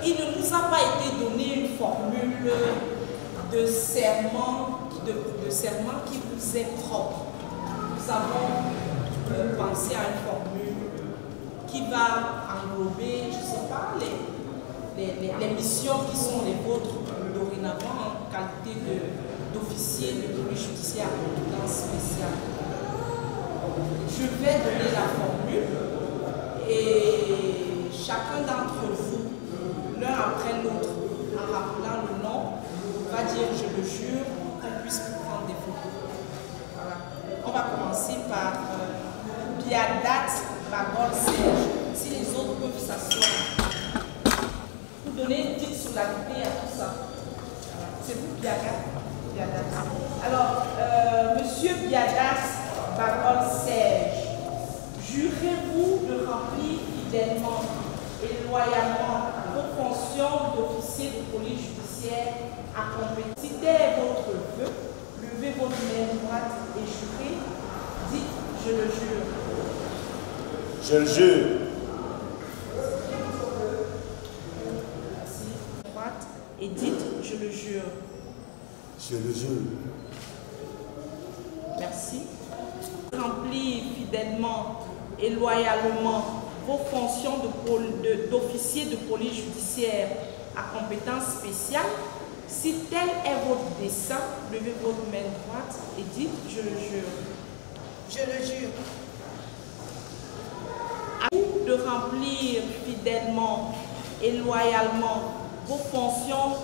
il ne nous a pas été donné une formule de serment, qui vous est propre. Nous avons pensé à une formule qui va englober, je ne sais pas, les missions qui sont les vôtres dorénavant en qualité d'officier de police judiciaire à compétence spéciale. Je vais donner la formule et chacun d'entre vous, l'un après l'autre, en rappelant le nom, va dire je le jure, qu'on puisse prendre des photos. Voilà. On va commencer par Biadat Bagol Serge. Si les autres peuvent s'asseoir. Vous donnez une petite sonorité à tout ça. C'est vous Biadat. Alors, monsieur Biadat Bagol Serge, jurez-vous de remplir fidèlement et loyalement vos fonctions d'officier de police judiciaire à compétence? Si tel est votre vœu, levez votre main droite et jurez. Dites, je le jure. Je le jure. Merci. Droite et dites, je le jure. Je le jure. Merci. Remplir fidèlement et loyalement vos fonctions d'officier de police judiciaire à compétence spéciale. Si tel est votre dessein, levez votre main droite et dites, je le jure. Je le jure. À vous de remplir fidèlement et loyalement vos fonctions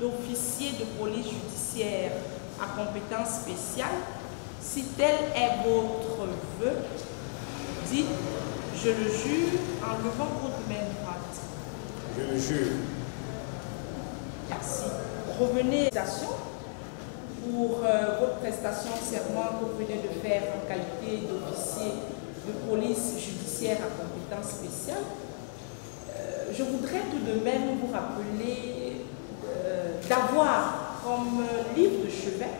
d'officier de police judiciaire à compétence spéciale. Si tel est votre vœu, dites, je le jure en levant votre main droite. Je le jure. Merci. Revenez pour votre prestation de serment que vous venez de faire en qualité d'officier de police judiciaire à compétence spéciale. Je voudrais tout de même vous rappeler d'avoir comme livre de chevet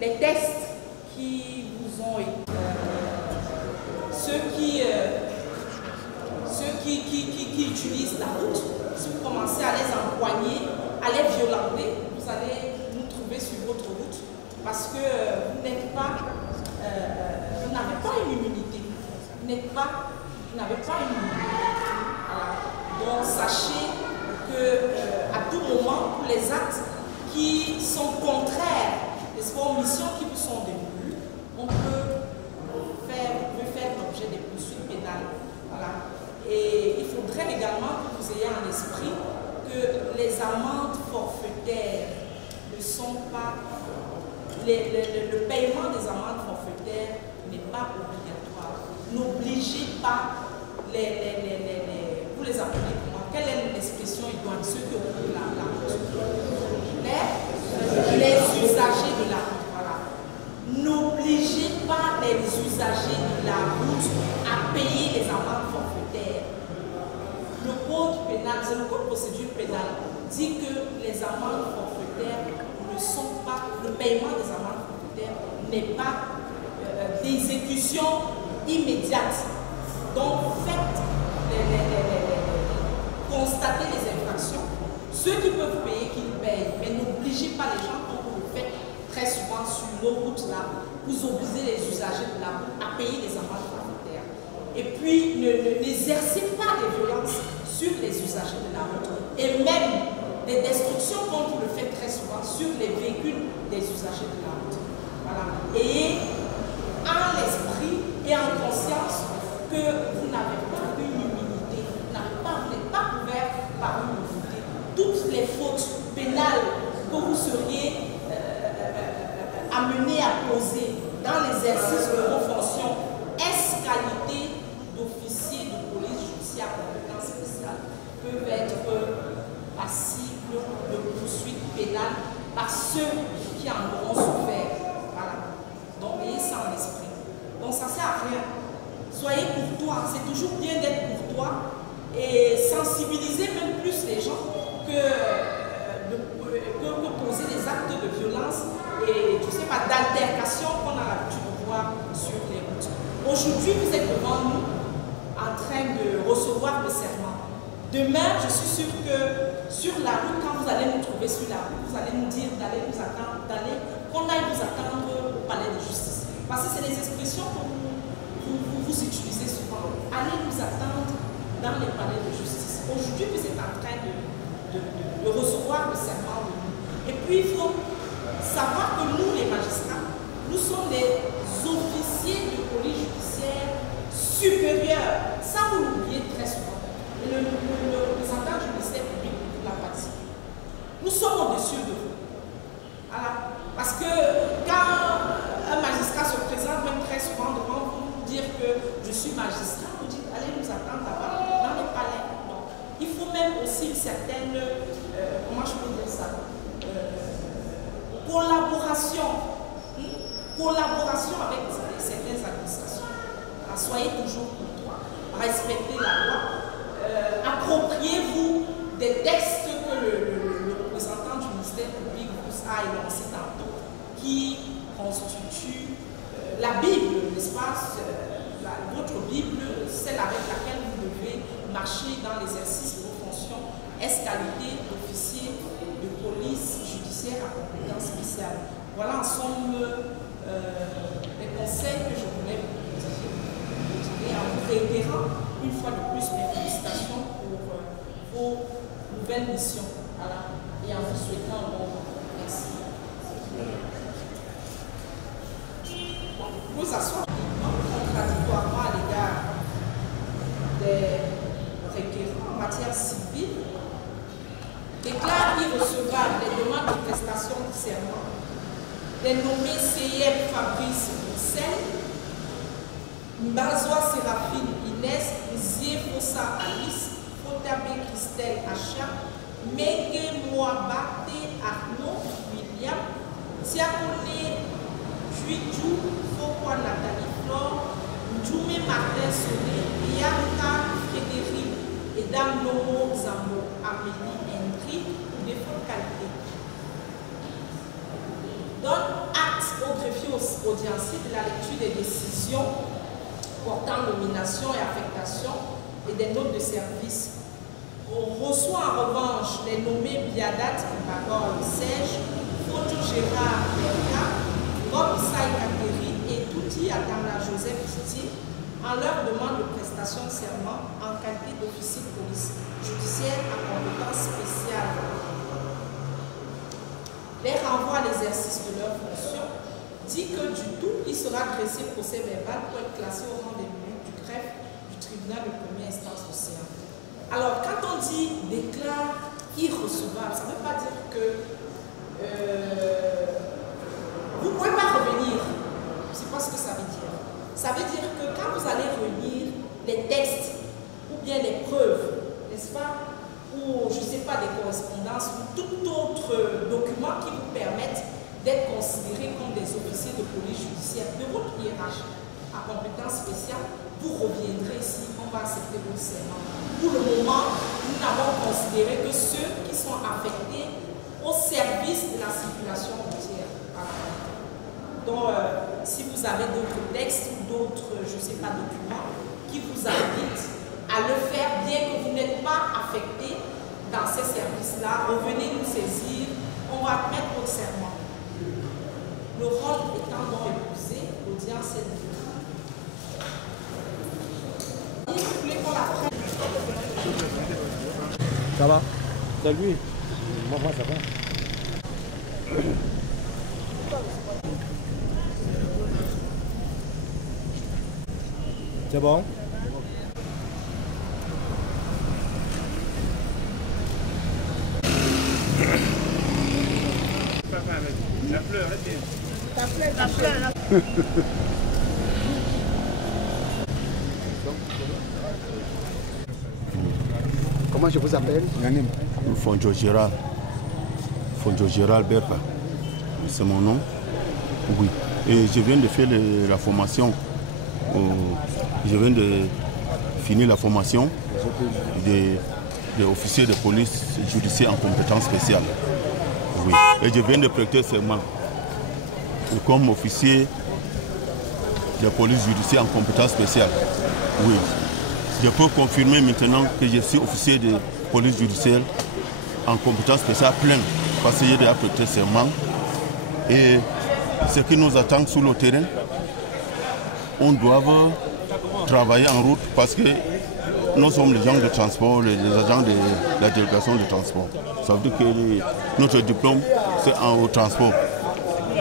les tests qui vous ont été ceux qui utilisent la route. Si vous commencez à les empoigner, à les violenter, vous allez nous trouver sur votre route parce que vous n'êtes pas, vous n'avez pas une immunité. Vous n'avez pas une immunité. Voilà. Donc sachez qu'à tout moment, pour les actes qui sont contraires, n'est-ce pas, aux missions qui vous sont dévolues, on peut faire l'objet des poursuites pénales. Voilà. Et il faudrait également que vous ayez en esprit que les amendes forfaitaires sont pas, le paiement des amendes forfaitaires n'est pas obligatoire. N'obligez pas vous les appelez comment? Quelle est l'expression idoine? Ceux qui ont pris la route. Les usagers de la route, voilà. N'obligez pas les usagers de la route à payer les amendes forfaitaires. Le code pénal, c'est le code de procédure pénale, dit que les amendes forfaitaires ne sont pas, le paiement des amendes forfaitaires n'est pas d'exécution immédiate. Donc faites constater les infractions. Ceux qui peuvent payer, qu'ils payent, mais n'obligez pas les gens, comme vous le faites très souvent sur nos routes là, vous obligez les usagers de la route à payer les amendes forfaitaires. Et puis n'exercez pas de violence sur les usagers de la route. Et même des destructions, comme vous le faites très souvent, sur les véhicules des usagers de la route. Voilà. Et en l'esprit et en conscience que vous n'avez pas une immunité, vous n'êtes pas couvert par une immunité. Toutes les fautes pénales que vous seriez amenés à poser dans l'exercice de vos fonctions, est-ce qualité d'officier de police judiciaire à compétence spéciale, peuvent être passibles de poursuites pénales par ceux qui en auront souffert. Voilà. Donc, ayez ça en esprit. Donc, ça ne sert à rien. Soyez courtois, c'est toujours bien d'être courtois et sensibiliser même plus les gens que poser des actes de violence et, je ne sais pas, d'altercation qu'on a l'habitude de voir sur les routes. Aujourd'hui, vous êtes devant nous en train de recevoir le serment. Demain, je suis sûre que sur la route, quand vous allez nous trouver sur la route, vous allez nous dire d'aller nous attendre, qu'on aille vous attendre au palais de justice. Parce que c'est des expressions que vous utilisez souvent. Allez nous attendre dans les palais de justice. Aujourd'hui, vous êtes en train de recevoir le serment de nous. Et puis, il faut savoir que nous, les magistrats, nous sommes des officiers de police judiciaire supérieurs. Ça, vous l'oubliez très souvent. Le représentant du ministère public l'a partie. Nous sommes au-dessus de vous. Voilà. Parce que quand un magistrat se présente, même très souvent devant vous, dire que je suis magistrat, vous dites allez nous attendre là-bas, dans les palais. Non. Il faut même aussi une certaine, comment je peux dire ça, collaboration. Collaboration avec certaines administrations. Alors, soyez toujours courtois, respectez la loi, appropriez-vous des textes que le représentant du ministère public vous a énoncé tantôt, qui constituent la Bible, n'est-ce pas? Votre Bible, celle avec laquelle vous devez marcher dans l'exercice de vos fonctions, est qualité d'officier de police judiciaire à compétence spéciale. Voilà en somme les conseils que je voulais vous dire. Et en vous réitérant une fois de plus mes félicitations pour vos nouvelles missions. Voilà. Et en vous souhaitant un bon vent. Merci. Nous asseoir contradictoirement à l'égard des requérants en matière civile, déclare irrecevable les demandes de prestation de serment des nommés CIM Fabrice Roussel, Mbazoa Séraphine Inès, Zié Fossa Alice, Fotabe Christelle Acha, Menge Moabate Arnaud William, Tiakone Juidjou Fokwa Nathalie Flore, Ndjoume Martin Soné, Bianca Frédéric et Dame Nomo Zambo Amélie Henry pour défaut de qualité. Donne acte au greffier audiencier de la lecture des décisions portant nomination et affectation et des notes de service. On reçoit en revanche les nommés Biadat Bagor Serge, Foto Gérard Berka, Rob Issa Catherine et Touti Adamla Joseph Titi en leur demande de prestation de serment en qualité d'officier de police judiciaire à compétence spéciale. Les renvois à l'exercice de leurs fonctions dit que du tout, il sera dressé procès verbal pour être classé au rang des minutes du greffe du tribunal de première instance d'Océan. Alors, quand on dit déclare irrecevable, ça ne veut pas dire que pas ce que ça veut dire. Ça veut dire que quand vous allez relire les textes ou bien les preuves, n'est-ce pas, ou je ne sais pas, des correspondances ou tout autre document qui vous permettent d'être considérés comme des officiers de police judiciaire de votre hiérarchie à compétence spéciale, vous reviendrez ici, on va accepter vos serments. Pour le moment, nous n'avons considéré que ceux qui sont affectés au service de la circulation routière. Donc, si vous avez d'autres textes ou d'autres, je ne sais pas, documents qui vous invitent à le faire, bien que vous n'êtes pas affecté dans ces services-là, revenez nous saisir, on va mettre votre serment. Le rôle étant donc épousé, l'audience est libre. Vous voulez qu'on la prenne? Ça va? Salut. Moi, ça va. C'est bon? La fleur, La fleur. Comment je vous appelle? Fonjo Gérald. Fonjo Gérald Berpa. C'est mon nom. Oui. Et je viens de faire la formation. Je viens de finir la formation des officiers de police judiciaire en compétence spéciale. Oui. Et je viens de prêter serment comme officier de police judiciaire en compétence spéciale. Oui. Je peux confirmer maintenant que je suis officier de police judiciaire en compétence spéciale pleine parce que j'ai déjà prêté serment. Et ce qui nous attend sur le terrain, on doit travailler en route parce que nous sommes les gens de transport, les agents de la délégation de transport. Ça veut dire que notre diplôme, c'est au transport.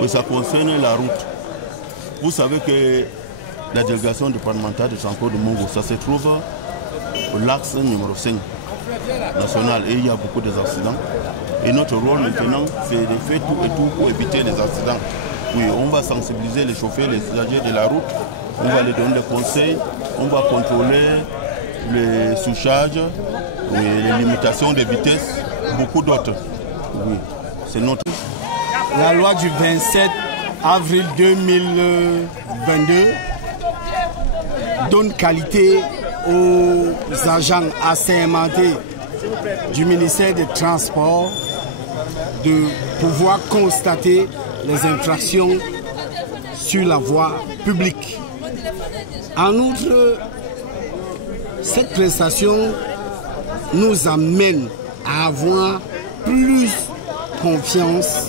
Et ça concerne la route. Vous savez que la délégation départementale de transport de Mongo, ça se trouve au l'axe numéro 5 national et il y a beaucoup d'accidents. Et notre rôle maintenant, c'est de faire tout et tout pour éviter les accidents. Oui, on va sensibiliser les chauffeurs, les usagers de la route, on va leur donner des conseils, on va contrôler les sous-charges, les limitations de vitesse, beaucoup d'autres. Oui, c'est notre... La loi du 27 avril 2022 donne qualité aux agents assermentés du ministère des Transports de pouvoir constater les infractions sur la voie publique. En outre, cette prestation nous amène à avoir plus confiance,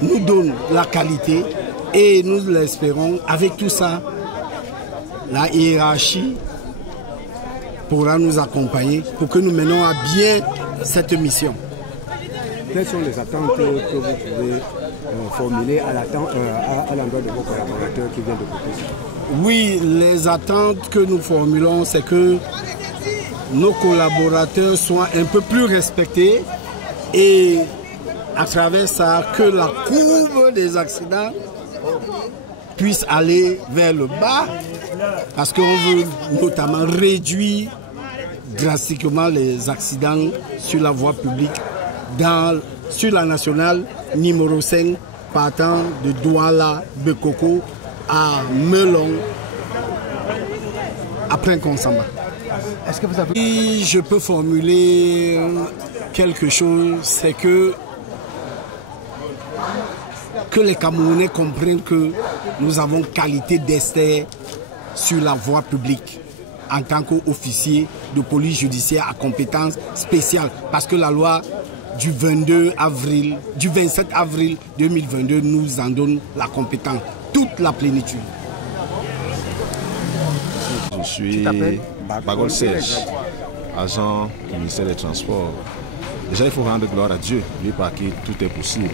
nous donne la qualité et nous l'espérons. Avec tout ça, la hiérarchie pourra nous accompagner pour que nous menions à bien cette mission. Quelles sont les attentes que vous pouvez formuler à l'endroit de vos collaborateurs qui viennent de côté? Oui, les attentes que nous formulons, c'est que nos collaborateurs soient un peu plus respectés et à travers ça, que la courbe des accidents puisse aller vers le bas parce qu'on veut notamment réduire drastiquement les accidents sur la voie publique sur la nationale numéro 5 partant de Douala, Bekoko à Melon après Konsamba. Est-ce que vous avez... Si je peux formuler quelque chose, c'est que les Camerounais comprennent que nous avons qualité d'ester sur la voie publique en tant qu'officier de police judiciaire à compétence spéciale. Parce que la loi du 27 avril 2022 nous en donne la compétence, toute la plénitude. Je suis Bagol Serge, agent du ministère des Transports. Déjà, il faut rendre gloire à Dieu, lui par qui tout est possible.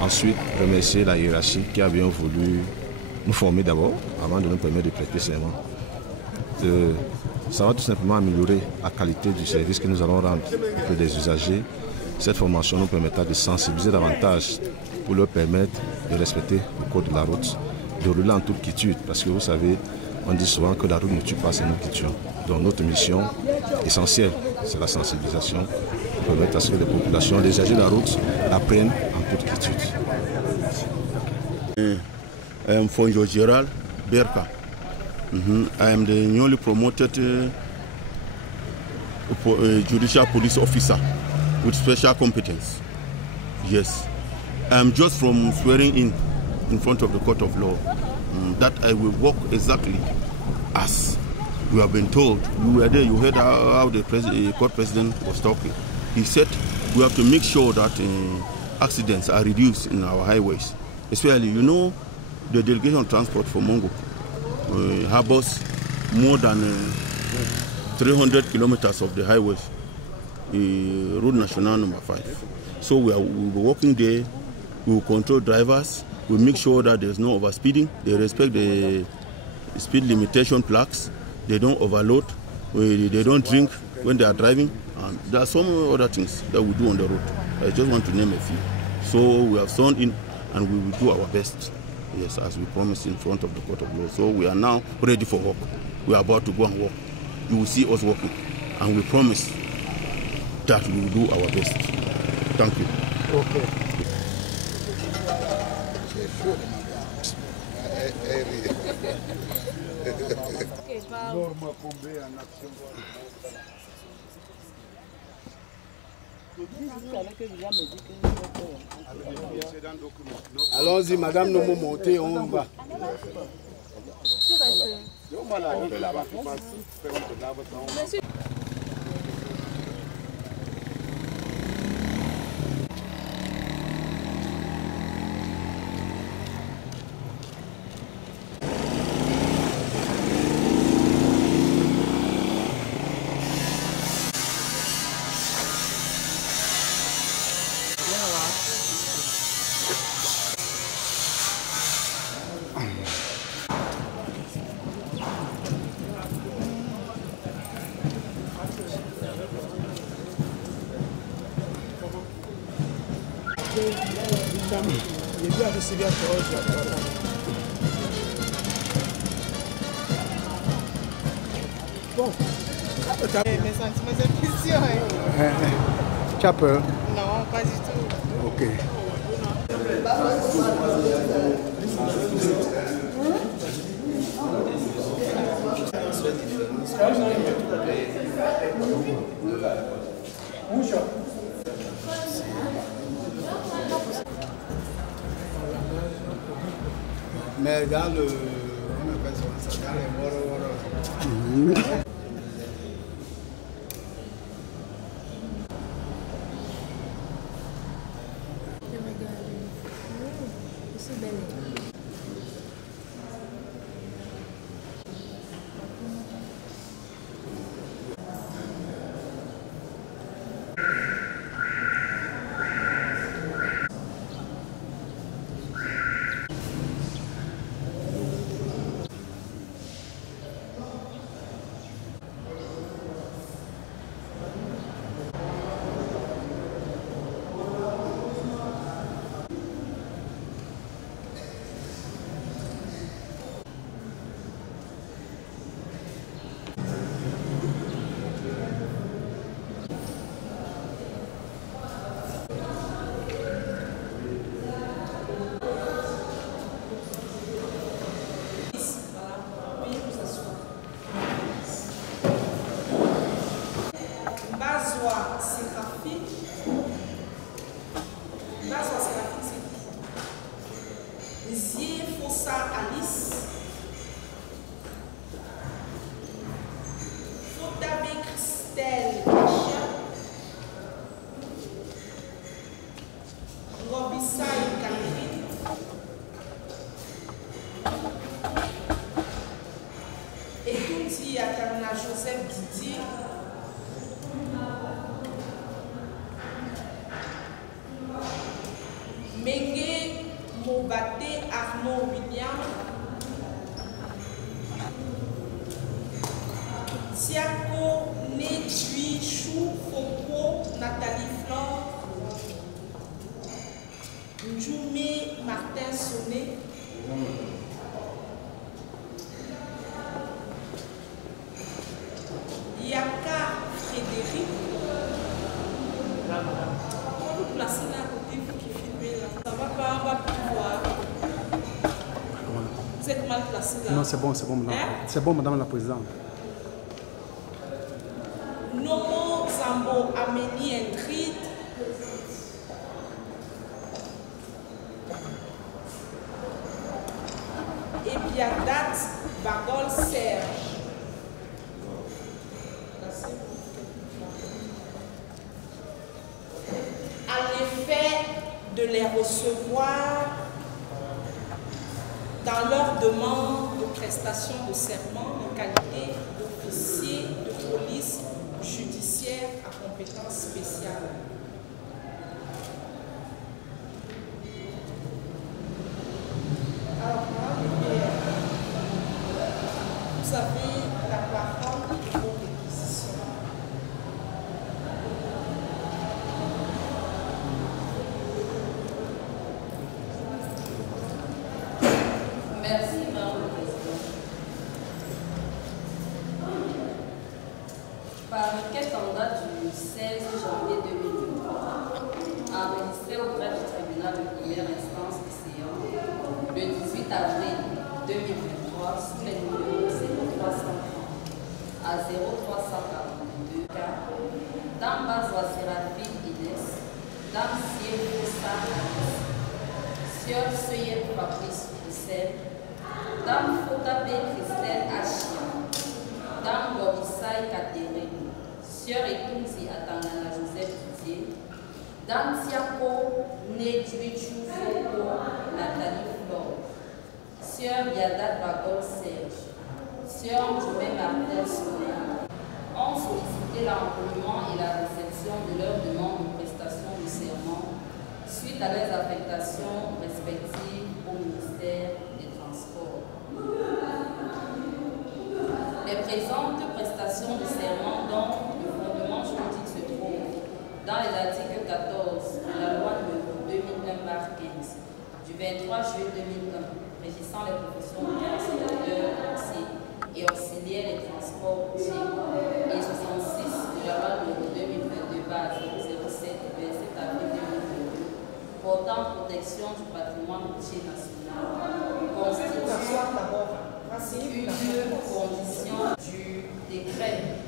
Ensuite, remercier la hiérarchie qui a bien voulu nous former d'abord, avant de nous permettre de prêter serment. Ça va tout simplement améliorer la qualité du service que nous allons rendre auprès des usagers. Cette formation nous permettra de sensibiliser davantage pour leur permettre de respecter le code de la route de rouler en toute quiétude. Parce que vous savez, on dit souvent que la route ne tue pas, c'est nous qui tuons. Donc notre mission essentielle, c'est la sensibilisation, pour permettre à ce que les populations, les usagers de la route, apprennent en toute quiétude. I am Fonjo Gerald Berka. I am the newly promoted judicial police officer with special competence. Yes. I am just from swearing in front of the court of law. That I will work exactly as we have been told. You were there, you heard how the court president was talking. He said we have to make sure that accidents are reduced in our highways. Especially, you know, the delegation of transport for Mongo harbors more than 300 kilometers of the highways, Road National number 5. So we will be working there, we will control drivers, we make sure that there's no overspeeding, they respect the speed limitation plaques, they don't overload, they don't drink when they are driving, and there are some other things that we do on the road. I just want to name a few. So we have sworn in and we will do our best, yes, as we promised in front of the court of law. So we are now ready for work. We are about to go and work. You will see us working, and we promise that we will do our best. Thank you. Okay. Allons-y, madame, nous montez, on va. Bon. Mes sentiments d'impulsion. Tu as peur? Non, pas du tout. Ok. Mais dans le... On appelle ça dans les woro. Mengue Mobate Arnaud William, Siako Nedui Chou Foko Nathalie Flore, Njoumé Martin Sonné, mal placé là. Non, c'est bon, madame. Hein? C'est bon, madame la présidente. Nomo Zambo Amélie Ingrid. Ebiadat Bagol Serge. En effet, de les recevoir dans leur demande de prestation de serment en qualité d'officier de police judiciaire à compétence spéciale. Alors, vous avez la parole pour vos réquisitions. Merci, Madame le Président. Par requête en date du 16 janvier 2023, enregistré auprès du tribunal de première instance du Séant, le 18 avril 2023, sous les numéros 0330 à 0342 K, Dame Bazoa Séraphine Inès, Dame Sier Moussa Alice, Sieur Seyed Fabrice Roussel, Dame Fotabé Christelle Achia, Dame Borissaï Catherine, Sieur Etunzi Atangana Joseph Didier, Dame Siako Nedjuichou Foko Nathalie Flore, Sieur Biadat Bagol Serge, Sieur Jomé Martel Soler, ont sollicité l'enrôlement et la réception de leurs demandes de prestation de serment suite à leurs affectations respectives au ministère des Transports. Les présentes prestations de serment dont le fondement juridique se trouve dans les articles 14 de la loi numéro 2001/15 du 23 juillet 2001 régissant les professions de conservateur, et auxiliaires des transports routiers et 66 de la loi numéro 2022/007 27 avril 2022 portant protection du patrimoine routier national constitue une condition du décret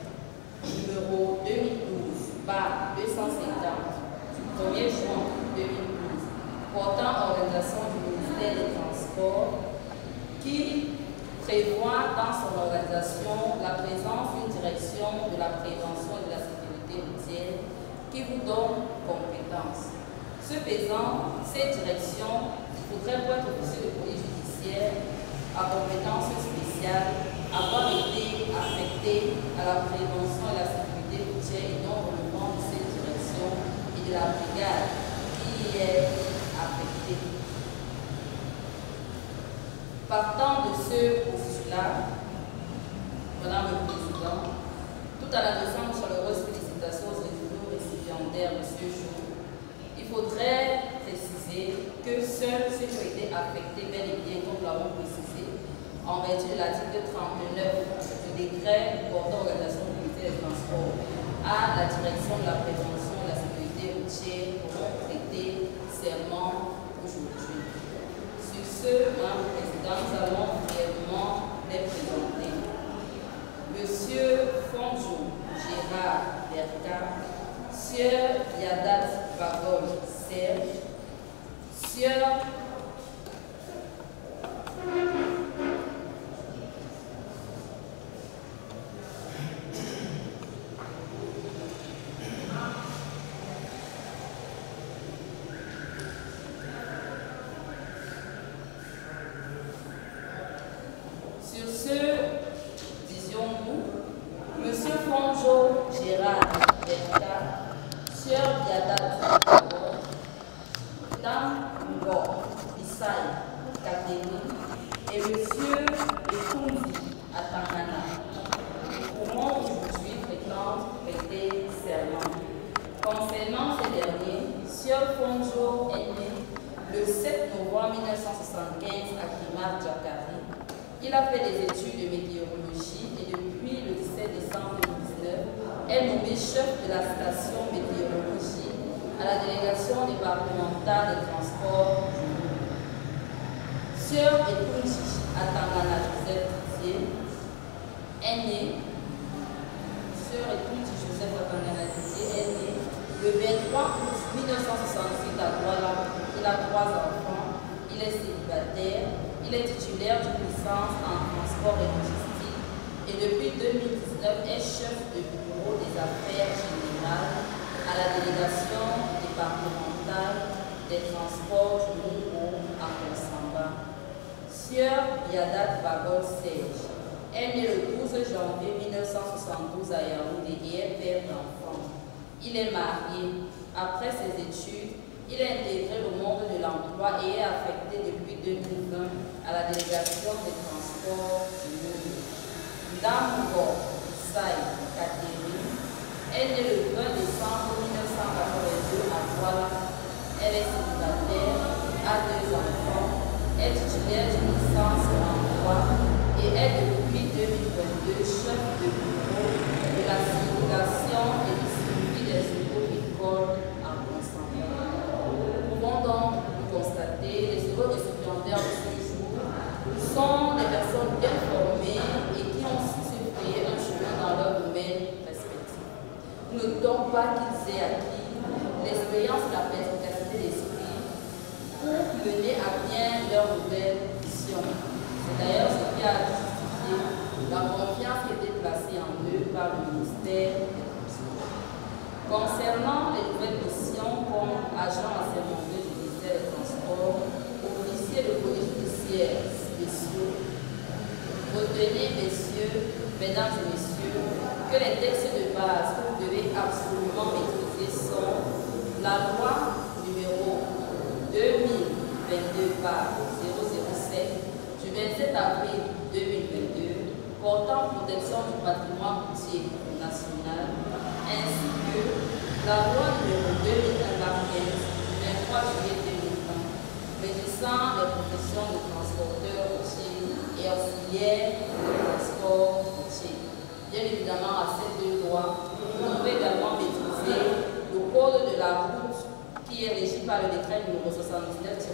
numéro 2012/250 du 1er juin 2012 portant organisation du ministère des Transports qui prévoit dans son organisation la présence d'une direction de la prévention et de la sécurité routière qui vous donne compétence. Ce faisant, cette direction faudrait pour être officier de police judiciaire à compétence spéciale avoir été affectée à la prévention et la sécurité routière et non au moment de cette direction et de la brigade qui est affectée. Partant de ce postulat, Madame le Président, tout en adressant une chaleureuse félicitation aux étudiants récipiendaires de ce jour, il faudrait préciser que seuls ceux qui ont été affectés bel et bien, comme nous l'avons précisé, en vertu de l'article 39 du décret portant organisation du ministère des Transports à la direction de la prévention et de la sécurité routière pour prêter serment aujourd'hui. Sur ce, Madame le Président, nous allons brièvement les présenter. Monsieur Fonjo Gérard Berka, Sieur Yadat Bagol Serge, Sieur Monsieur Fonjo Gérard Berka, Sieur Yadat Bagol, Dame Ngo Isai Kateni et Monsieur Etunzi Atangana pourront aujourd'hui prétendre prêter serment. Concernant ces derniers, Sieur Fonjo est né le 7 novembre 1975 à Kimar Djakari. Il a fait des études de météorologie et depuis le 17 décembre 2019 est nommé chef de la station météorologie à la délégation départementale des transports. Sieur Etunji Atangana Joseph Tizier est né, Sœur Écoute Joseph Atangana Tizier est né le 23 août 1968 à Douala. Il a 3 enfants, il est célibataire, il est titulaire d'une licence en transport et logistique et depuis 2019 est chef de bureau des affaires générales à la délégation départementale des transports du Mungo à Konsamba. Sieur Yadat Bagol Serge est né le 12 janvier 1972 à Yaoundé et est père d'enfants. Il est marié. Après ses études, il a intégré le monde de l'emploi et est affecté depuis 2020 à la délégation des transports du Mungo. Ndambo Sai Catherine est née le 20 décembre 1982 à Douala. Elle est célibataire, a 2 enfants, est titulaire d'une licence en droit et est depuis 2022 chef de bureau de la circulation et du suivi des écoles à Konsamba. Nous pouvons donc constater les écoles récipiendaires de ce jour sont des personnes bien formées et qui ont su se créer un chemin dans leur domaine respectif. Nous ne doutons pas qu'ils aient acquis l'expérience et la perspicacité d'esprit pour mener à bien leur nouvelle mission. C'est d'ailleurs ce qui a justifié la confiance qui était placée en eux par le ministère des Transports. Concernant les nouvelles missions comme agent assermenté du ministère des Transports, officier de police judiciaire spéciaux, retenez, messieurs, mesdames et messieurs, que les textes de base que vous devez absolument maîtriser sont la loi numéro 2022 par 007 du 27 avril 2022 portant protection du patrimoine routier national, ainsi que la loi numéro 2001 par 15 du 23 juillet 2020 régissant les professions de transporteurs routiers et auxiliaires de transport routier. Bien évidemment, à ces 2 lois, vous devez également maîtriser le code de la route qui est régi par le décret numéro 79-341 du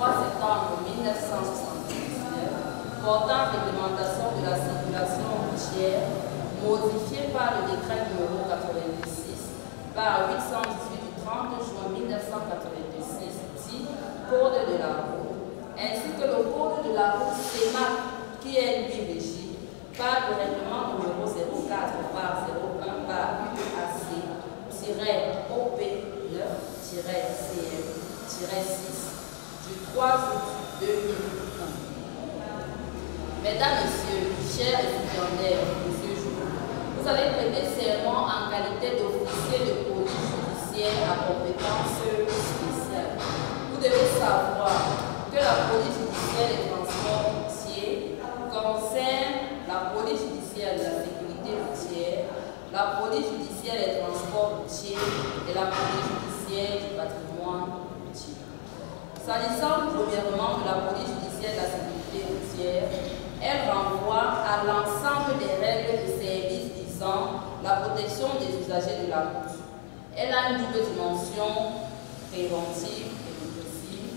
3 septembre 1979 portant réglementation de la circulation routière modifié par le décret numéro 86 par 818 du 30 juin 1986 dit code de la route, ainsi que le code de la route CEMAC qui est lui régi par le règlement numéro 04 par 01 par UAC-OP 9-CM-6 du 3 août 2001. Mesdames, Messieurs, chers étudiants de ce jour, vous avez prêté serment en qualité d'officier de police judiciaire à compétence spéciale. Vous devez savoir que la police judiciaire des transports routiers concerne la police judiciaire de la sécurité routière, la police judiciaire des transports routiers et la police judiciaire du patrimoine routier. S'agissant premièrement de la police judiciaire de la sécurité routière, elle renvoie à l'ensemble des règles et services visant la protection des usagers de la route. Elle a une double dimension préventive et répressive,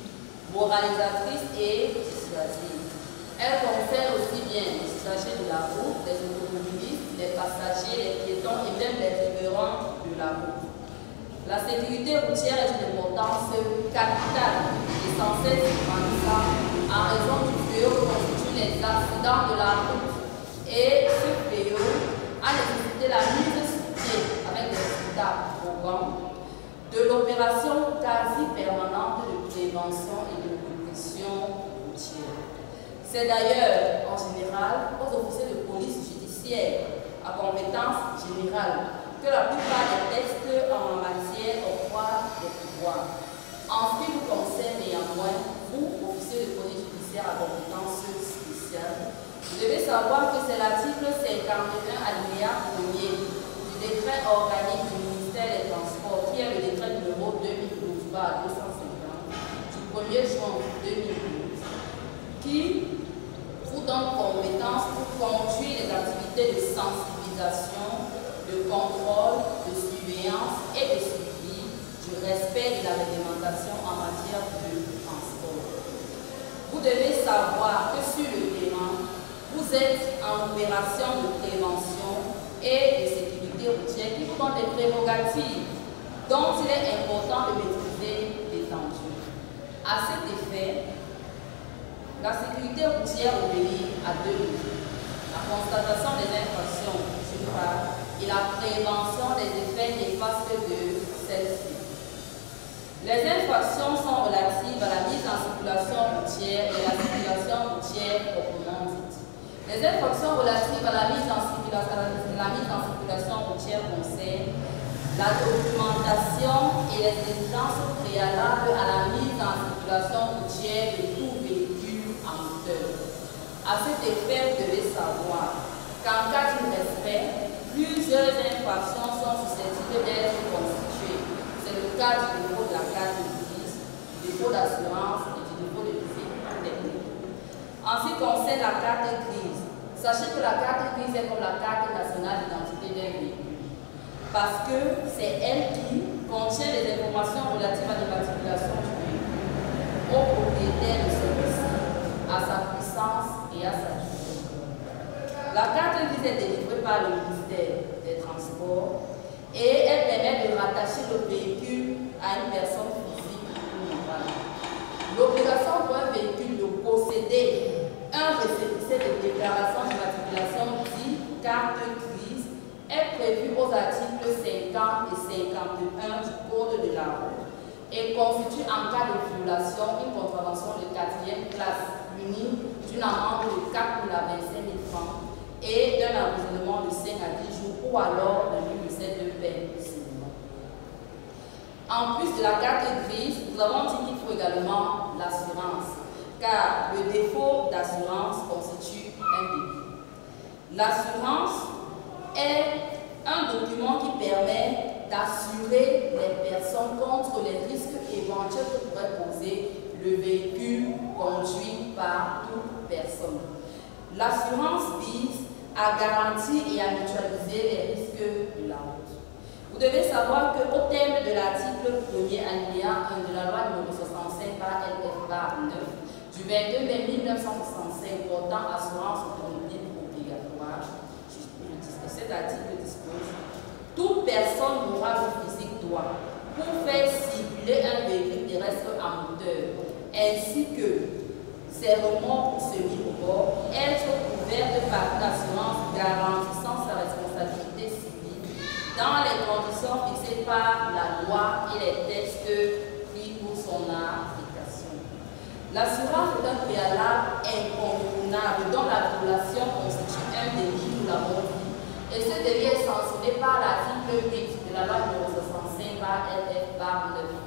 moralisatrice et dissuasive. Elle concerne aussi bien les usagers de la route, les automobilistes, les passagers, les piétons et même les riverains de la route. La sécurité routière est d'une importance capitale et sans cesse grandissante en raison du fléau que constituent les accidents de la route. Et ce fléau a nécessité la mise sur pied avec des résultats probants de l'opération quasi permanente de prévention et de répression routière. C'est d'ailleurs en général aux officiers de police judiciaire à compétence générale que la plupart des textes en matière octroient des pouvoirs. En ce qui vous concerne néanmoins, vous, officiers de police judiciaire à compétence spéciale, vous devez savoir que c'est l'article 51 alinéa 1er du décret organique du ministère des Transports, qui est le décret numéro 2012-250 du 1er juin 2012, qui vous donne compétence pour conduire les activités de sensibilisation, de contrôle, de surveillance et de suivi du respect de la réglementation en matière de transport. Vous devez savoir que sur le terrain, vous êtes en opération de prévention et de sécurité routière qui vous donne des prérogatives dont il est important de maîtriser l'étendue. À cet effet, la sécurité routière obéit à deux niveaux. La constatation des infractions, d'une part, et la prévention des effets néfastes de celles-ci. Les infractions sont relatives à la mise en circulation routière et la circulation routière proprement dite. Les infractions relatives à la mise en circulation routière concernent la documentation et les exigences préalables à la mise en circulation routière de tout véhicule à moteur. À cet effet, vous devez savoir qu'en cas d'irrespect, plusieurs infractions sont susceptibles d'être constituées. C'est le cas du défaut de la carte de grise, du défaut d'assurance et du défaut de visite technique. En ce qui concerne la carte grise, sachez que la carte grise est comme la carte nationale d'identité d'un véhicule. Parce que c'est elle qui contient les informations relatives à l'immatriculation du véhicule, au propriétaire de celui-ci, à sa puissance et à sa durée. La carte grise est délivrée par le ministère des Transports et elle permet de rattacher le véhicule à une personne physique ou morale. L'obligation pour un véhicule de posséder un récépissé de déclaration d'immatriculation dit carte grise est prévue aux articles 50 et 51 du Code de la route et constitue en cas de violation une contravention de 4e classe munie d'une amende de 4 000 à 25 000 francs et d'un emprisonnement de 5 à 10 jours ou alors de 1 7 de peine de cinéma. En plus de la carte grise, nous avons dit qu'il faut également l'assurance, car le défaut d'assurance constitue un délit. L'assurance est un document qui permet d'assurer les personnes contre les risques éventuels que pourrait poser le véhicule conduit par toute personne. L'assurance vise à garantir et à mutualiser les risques de la route. Vous devez savoir qu'au terme de l'article 1er alinéa 1 de la loi numéro 65 par LF 9 du 22 mai 1965 portant assurance automobile obligatoire, cet article dispose: toute personne morale ou physique doit, pour faire circuler un véhicule terrestre à moteur, ainsi que ses remorques semi-remorques, être couverte par une assurance garantissant sa responsabilité civile dans les conditions fixées par la loi et les textes pris pour son application. L'assurance est un préalable incontournable dont la violation constitue un délit, nous l'avons dit, et ce délit est sanctionné par l'article 8 de la loi numéro 65 par LF 9.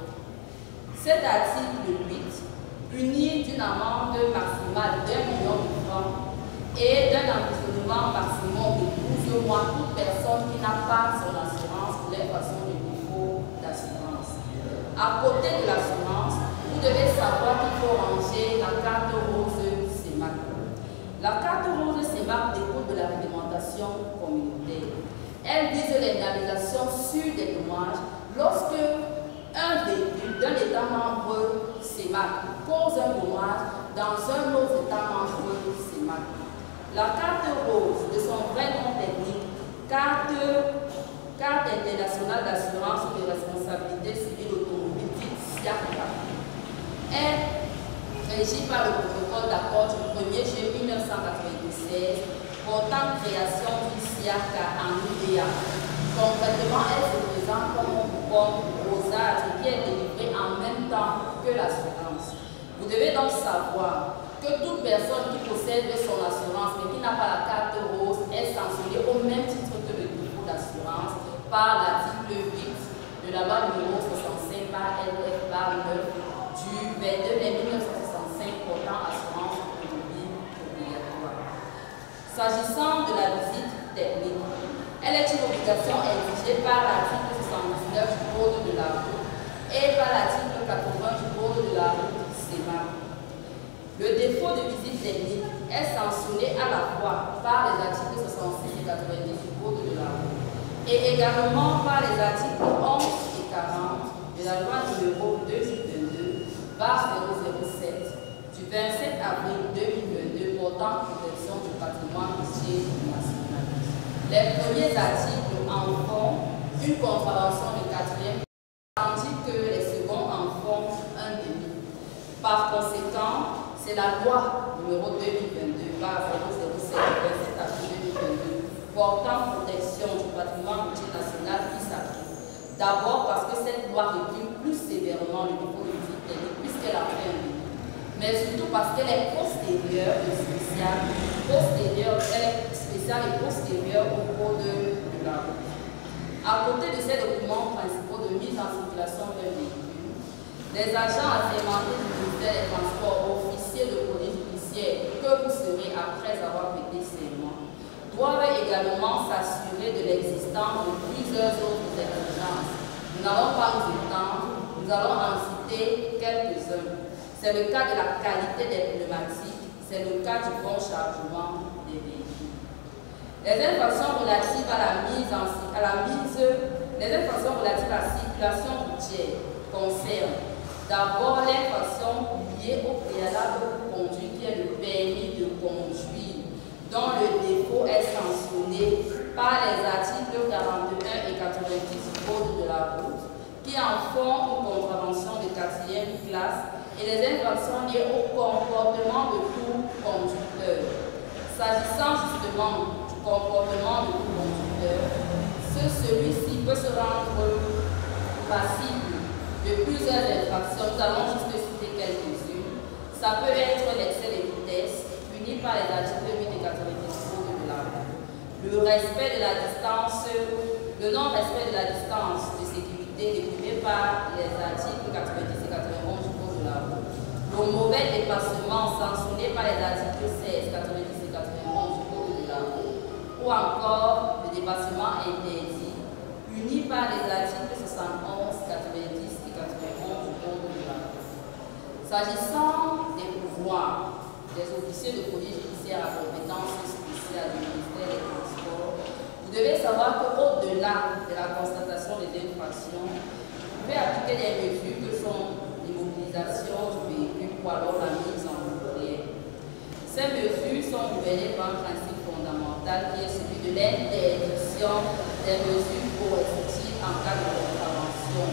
Cet article 8 puni d'une amende maximale d'1 million de francs et d'un emprisonnement maximum de 12 mois toute personne qui n'a pas son assurance pour l'infraction de défaut d'assurance. À côté de l'assurance, vous devez savoir qu'il faut ranger la carte rose CEMAC. La carte rose CEMAC découle de la réglementation communautaire. Elle vise l'indemnisation sur des dommages lorsque un véhicule d'un État membre CEMAC cause un dommage dans un autre État membre CEMAC. La carte rose, de son vrai nom technique, carte internationale d'assurance de responsabilité civile automobile, dite SIACA, est régie par le protocole d'accord du 1er juillet 1996 portant création du SIACA en UDA. Concrètement, elle se présente comme rosage qui est délivré en même temps que l'assurance. Vous devez donc savoir que toute personne qui possède son assurance mais qui n'a pas la carte rose est sanctionnée au même titre que le défaut d'assurance par l'article 8 de la loi numéro 65 par LF 9 du 22 mai 1965 portant assurance automobile obligatoire. S'agissant de la visite technique, elle est une obligation exigée par l'article 79 du Code de la route et par l'article 80 du Code de la route CEMAC. Le défaut de visite technique est sanctionné à la fois par les articles 66 et 90 du Code de la route et également par les articles 11 et 40 de la loi numéro 2022/007 du 27 avril 2022 portant protection du patrimoine routier national. Les premiers articles en font une contravention de 4e, tandis que les seconds en font un délit. Par conséquent, c'est la loi numéro 2022 007 27 avril 2022 portant protection du patrimoine routier national qui s'applique. D'abord parce que cette loi réprime plus sévèrement le défaut de visite technique puisqu'elle a fait un délit. Mais surtout parce qu'elle est postérieure et spéciale, et postérieure au code de la route. À côté de ces documents principaux de mise en circulation d'un véhicule, les agents assermentés du ministère des Transports, officiers de police judiciaire que vous serez après avoir prêté serment, doivent également s'assurer de l'existence de plusieurs autres exigences. Nous n'allons pas nous étendre, nous allons en citer quelques-uns. C'est le cas de la qualité des pneumatiques, c'est le cas du bon chargement des véhicules. Les infractions relatives à la circulation routière concernent d'abord l'infraction liée au préalable pour conduire qui est le permis de conduire, dont le défaut est sanctionné par les articles 41 et 90 du Code de la route, qui en font une contravention de 4e classe, et les infractions liées au comportement de tout conducteur. S'agissant justement du comportement de tout conducteur, celui-ci peut se rendre passible de plusieurs infractions. Nous allons juste citer quelques-unes. Ça peut être l'excès de vitesse, puni par les articles 8 et 90 de la route. Le respect de la distance, le non-respect de la distance de sécurité déprimé par les articles 90 et 91 du Code de la route. Le mauvais dépassement sanctionné par les articles 16, 90 et 91 du Code de la route. Ou encore le dépassement interdit, puni par les articles 71, 90 et 91 du Code de la route. S'agissant des pouvoirs des officiers de police judiciaire à compétence spéciale du ministère des Transports, vous devez savoir qu'au-delà de la constatation des infractions, vous pouvez appliquer des mesures que sont l'immobilisation du véhicule ou alors la mise en route. Ces mesures sont gouvernées par un principe fondamental qui est celui de l'interdiction des mesures coercitives en cas de contravention.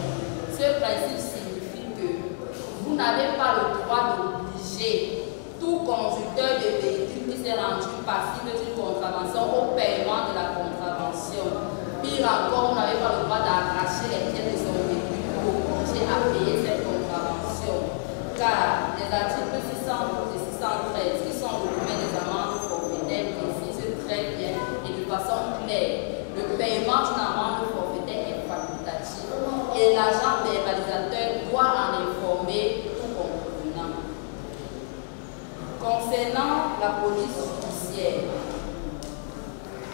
Ce principe signifie que vous n'avez pas le droit d'obliger tout conducteur de véhicule qui s'est rendu passible d'une contravention au paiement de la contravention. Pire encore, vous n'avez pas le droit d'arracher les pièces de son véhicule pour obliger à payer cette contravention. Car les articles 612 et 613 qui sont le domaine des amendes forfaitaires précisent très bien et de façon claire le paiement d'une amende forfaitaire est facultatif et l'agent verbalisateur doit en informer tout contrevenant. Concernant la police judiciaire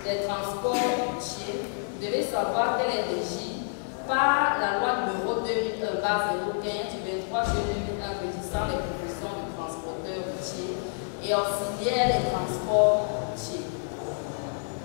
des transports routiers, vous devez savoir qu'elle est régie par la loi numéro 2001/015 du 23 juillet 2001 régissant les professions de transporteurs routiers et auxiliaires des transports routiers.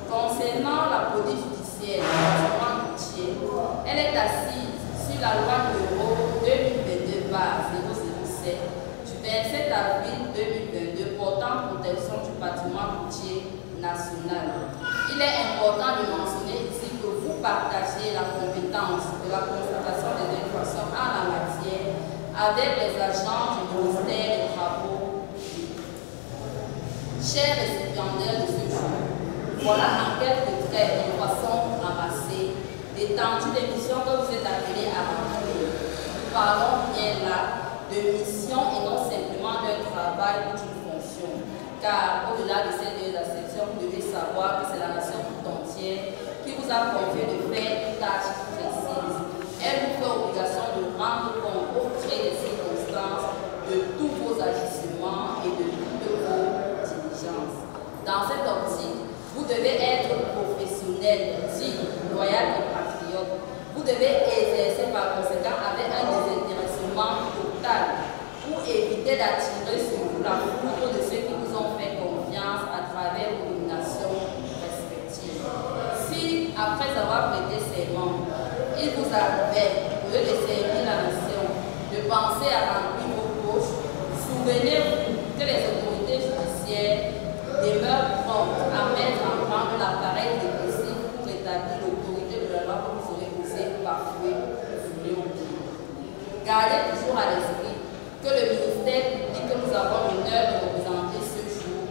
Concernant la police judiciaire des transports routiers, elle est assise sur la loi numéro 2022/007 du 27 avril 2022 portant protection du patrimoine routier national. Il est important de mentionner ici que vous partagez la compétence de la constatation des infractions en la matière avec les agents du ministère des Travaux publics. Chers récipiendaires de ce jour, voilà en quelques traits et de façon ramassée l'étendue des missions que vous êtes appelés à remplir. Nous parlons bien là de mission et non simplement d'un travail ou d'une fonction. Car au-delà de ces deux acceptions, vous devez savoir que c'est la nation tout entière qui vous a confié de faire une tâche précise. Elle vous fait obligation de rendre compte au gré des circonstances de tous vos agissements et de toutes vos diligences. Dans cette optique, vous devez être professionnel, digne, loyal et patriote. Vous devez exercer par conséquent avec un désintéressement total pour éviter d'attirer sur vous la foudre de ceux qui vous ont fait confiance à travers vos nominations respectives. Si, après avoir prêté serment, Gardez toujours à l'esprit que le ministère public que nous avons l'honneur de représenter ce jour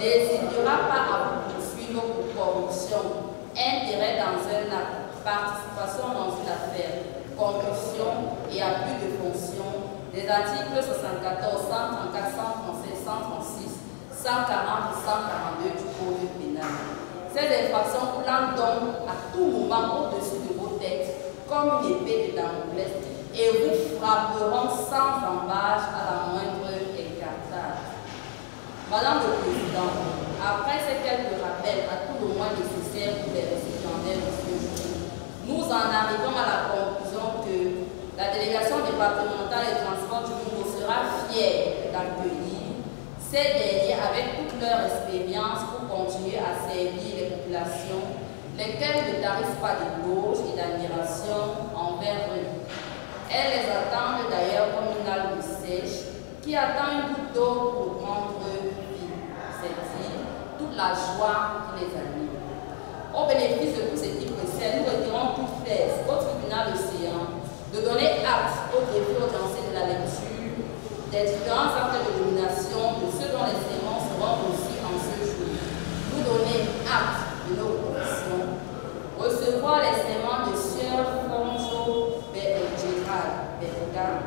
n'hésitera pas à vous poursuivre pour corruption, intérêt dans un acte, participation dans une affaire, concussion et abus de fonction des articles 74, 134, 137, 136, 140 et 142 du Code pénal. Ces infractions plantent donc à tout moment au-dessus de vos têtes comme une épée de Damoclès et vous frapperont sans embâche à la moindre écartade. Madame le Président, après ces quelques rappels à tout le moins nécessaires pour les récipiendaires de ce jour, nous en arrivons à la conclusion que la délégation départementale des transports du Congo sera fière d'accueillir ces derniers avec toute leur expérience pour continuer à servir les populations, lesquelles ne tarissent pas d'éloges et d'admiration envers eux. Elles les attendent d'ailleurs comme une algue sèche qui attend une goutte d'eau pour prendre vie, c'est-à-dire toute la joie qui les anime. Au bénéfice de tous ces types de scènes, nous retirons toute fesse au tribunal océan de donner acte au défi audiencé de la lecture des différents actes de domination de ceux dont les serments seront reçus en ce jour. Nous donner acte de nos conditions, recevoir les serments de Sieur Fonjo Gérald Bergam,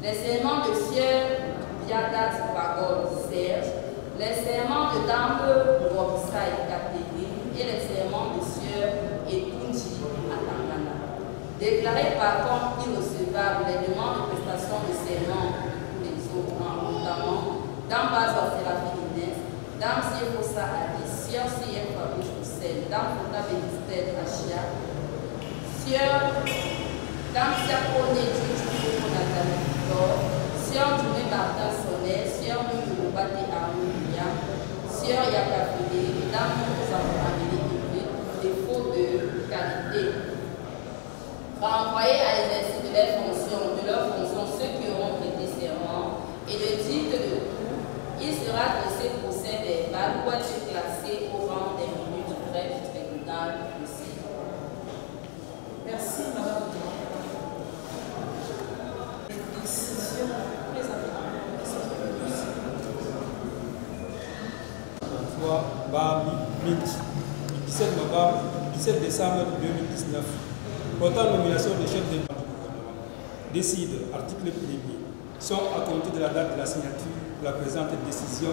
les serments de Sieur Biadat Bagol Serge, les serments de Dame Robisai Catherine et les serments de Sieur Etunji Atangana. Déclarer par contre irrecevables les demandes de prestation de serment pour les autres, notamment Dame Bazo Séraphine Inès, Dame Siefosa Alice, Sieur Sieur Fabrice Roussel, Dame Fota Bénistel Achia, Sieur Dame Siakone Djoukou Nathalie Victor, Sieur Djoumé Martin Soler, Sieur Mounou Bate Aoulia, Sieur Yakafide, Dame Moussa Amélie Ibré, défaut de qualité. Renvoyer à l'exercice de leurs fonctions ceux qui auront prêté serment et le titre de tout, il sera dressé procès verbal pour être classé au rang des minutes du greffe du tribunal aussi. Merci, Madame. Décision présentée. 17 décembre 2019. Portant nomination de chef de décide, article 1er, sont à compter de la date de la signature de la présente décision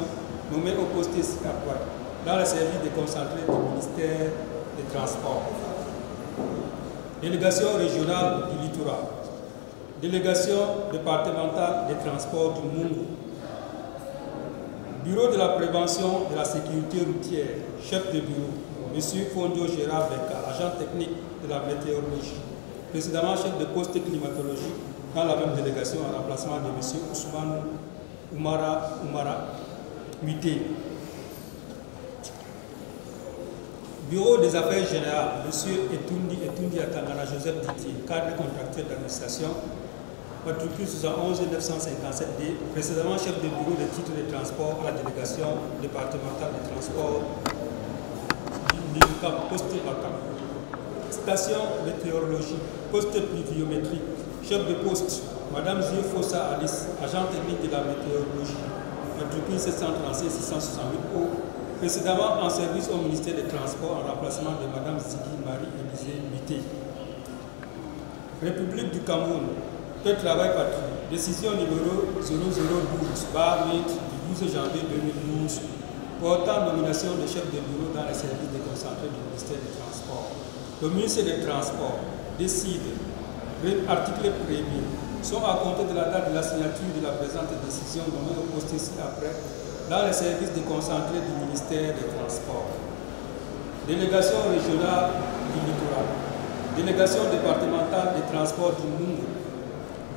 nommée au poste ci-après dans le service déconcentré du ministère des Transports. Délégation régionale du littoral. Délégation départementale des transports du Mungu. Bureau de la prévention de la sécurité routière, chef de bureau, M. Fondio Gérard Beka, agent technique de la météorologie, précédemment chef de poste climatologie dans la même délégation en remplacement de M. Ousmane Oumara Muté. Bureau des affaires générales, M. Etundi Atangana Joseph Didier, cadre contractuel d'administration, matricule 71 957D, précédemment chef de bureau de titre de transport à la délégation départementale de transport du poste vacant. Station météorologie, poste pluviométrique, chef de poste, Madame Fossa Alice, agent technique de la météorologie, matricule 736-668O, précédemment en service au ministère des Transports en remplacement de Madame Ziggy Marie-Élisée Mité. République du Cameroun, peu travail patrie, décision numéro 0012/8 du 12 janvier 2012, portant nomination de chef de bureau dans les services déconcentrés du ministère des Transports. Le ministère des Transports décide, article 1er, sont à compter de la date de la signature de la présente décision nommée au poste ci-après dans les services déconcentrés du ministère des Transports. Délégation régionale du littoral. Délégation départementale des transports du Mungu.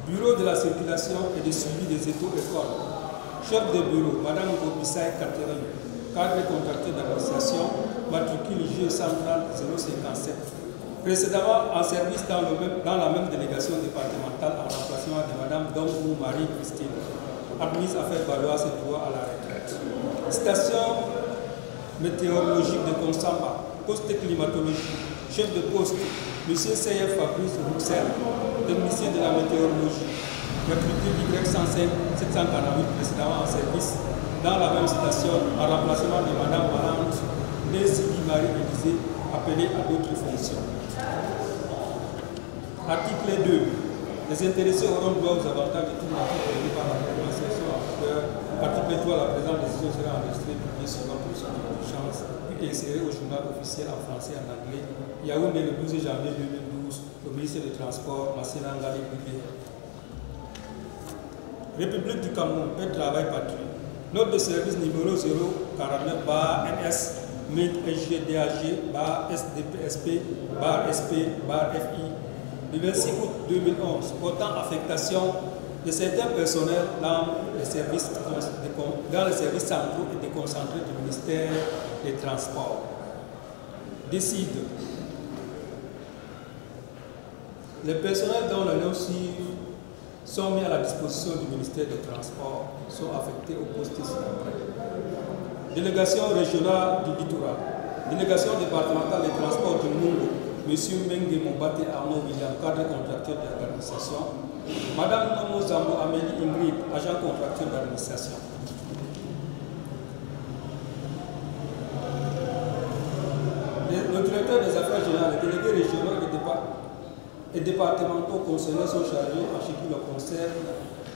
Bureau de la circulation et de suivi des écoles. Chef de bureau, Madame Gobissaï Catherine, cadre contracté d'administration, matricule G 130 057. Précédemment en service dans la même délégation départementale en remplacement de Madame Dongou Marie-Christine, admise à faire valoir ses droits à la retraite. Station météorologique de Konsamba, poste climatologie, chef de poste, M. Seyef Fabrice Roussel, technicien de la météorologie, recruté Y105 748 précédemment en service dans la même station en remplacement de Mme Valente née Sylvie Marie Élysée, appelée à d'autres fonctions. Article 2. Les intéressés auront droit aux avantages de tout motif prévu par la réglementation en vigueur. Article 3. La présente décision sera enregistrée et publiée suivant procédure d'urgence, puis insérée au journal officiel en français et en anglais. Yaoundé le 12 janvier 2012, au ministère des Transports, Massena Ngali Bibé. République du Cameroun, paix, travail, patrie. Note de service numéro 049 NS SGDAG SDPSP SP FI du 26 août 2011 portant affectation de certains personnels dans les services centraux et déconcentrés du ministère des Transports. Décide. Les personnels dont le nom suivent sont mis à la disposition du ministère des Transports, sont affectés au poste ci-après. Délégation régionale du littoral, délégation départementale des transports du Mungo, M. Mengue Moubate Arnaud William, cadre contractuel de l'administration, Mme Nomo Zambo Amélie Ingrid, agent contractuel d'administration. Le directeur des affaires générales, les délégués régionaux et départementaux concernés sont chargés en ce qui le concerne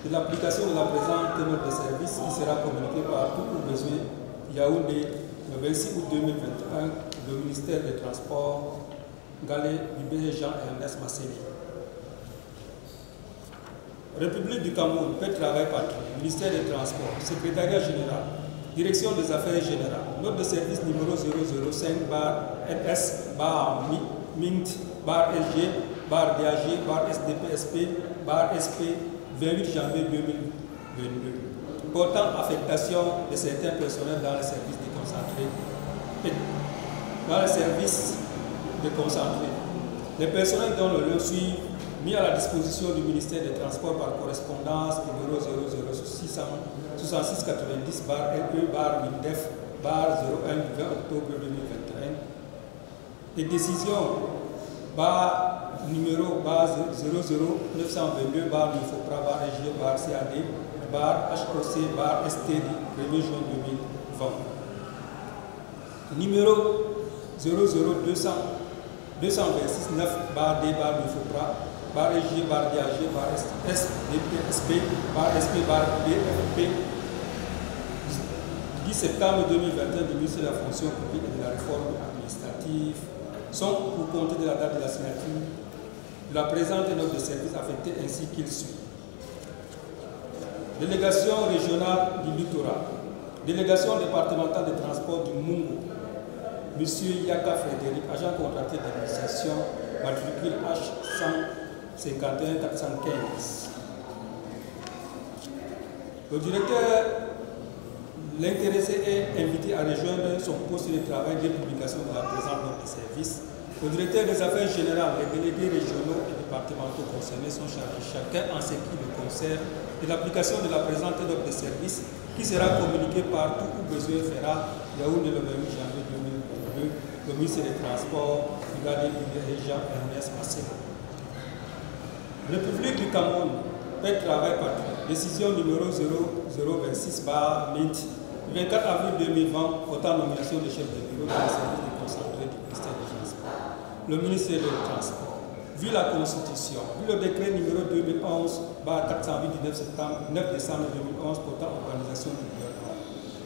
de l'application de la présente note de service qui sera communiquée par tout ou besoin Yaoundé le 26 août 2021, le ministère des Transports, Galé Bibé Jean-Ernest Masseli. République du Cameroun, paix, travail, patrie, ministère des Transports, secrétariat général, direction des affaires générales, note de service numéro 005 NS MINT LG DAG SDPSP SP 28 janvier 2022 portant affectation de certains personnels dans les services déconcentrés et dans les services déconcentrés. Les personnels dont le lot suivent mis à la disposition du ministère des Transports par correspondance numéro 00666 90 LE MINDEF 01 du 20 octobre 2021 et décision numéro 00922 MIFOPRA SG CAD HOC ST 1er juin 2020. Numéro 00226 9 D MIFOPRA SG DAG SDPSP SP BFP 10 septembre 2021 du ministère de la fonction publique et de la réforme administrative sont pour compter de la date de la signature de la présente note de service affectée ainsi qu'il suit. Délégation régionale du littoral, délégation départementale des transports du Mungo, M. Yaka Frédéric, agent contracté d'administration, matricule H151 415. Le directeur, l'intéressé est invité à rejoindre son poste de travail dès publication de la présente note de service. Le directeur des affaires générales, les délégués régionaux et départementaux concernés sont chargés chacun en ce qui le concerne de l'application de la présente note de service qui sera communiquée par tout ou besoin fera Yaoundé le 28 janvier 2022, le ministère des Transports, Brigadier Jean-Ernest Massena. République du Cameroun, paix, travail, patrie, décision numéro 0026 MINT, 24 avril 2020, portant nomination de chef de bureau dans les services déconcentrés du ministère des Transports. Le ministère des Transports, vu la Constitution, vu le décret numéro 2011-408 du 9 décembre 2011 portant organisation du gouvernement,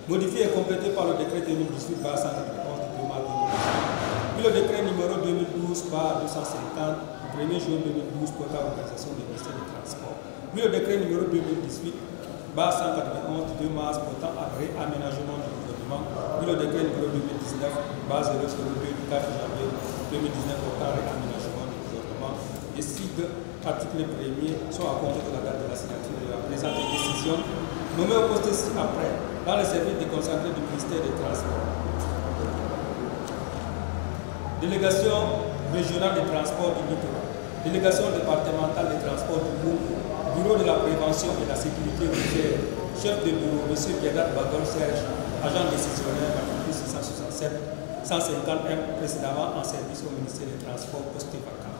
modifié et complété par le décret 2018-191 du 2 mars 2018, vu le décret numéro 2012-250 du 1er juin 2012 portant organisation du ministère des Transports, vu le décret numéro 2018-191 du 2 mars portant réaménagement du gouvernement, vu le décret numéro 2019-002 du 4 janvier 2019 portant réaménagement du gouvernement, décide article 1er sont à compter de la date de la signature de la présente décision, nommé au poste ci-après dans les services déconcentrés du ministère des Transports. Délégation régionale des transports du littoral, délégation départementale des transports du Mungo, bureau de la prévention et de la sécurité routière, chef de bureau, M. Biadat Bagol Serge, agent décisionnaire, matricule 667 150M, précédemment en service au ministère des Transports, poste vacant.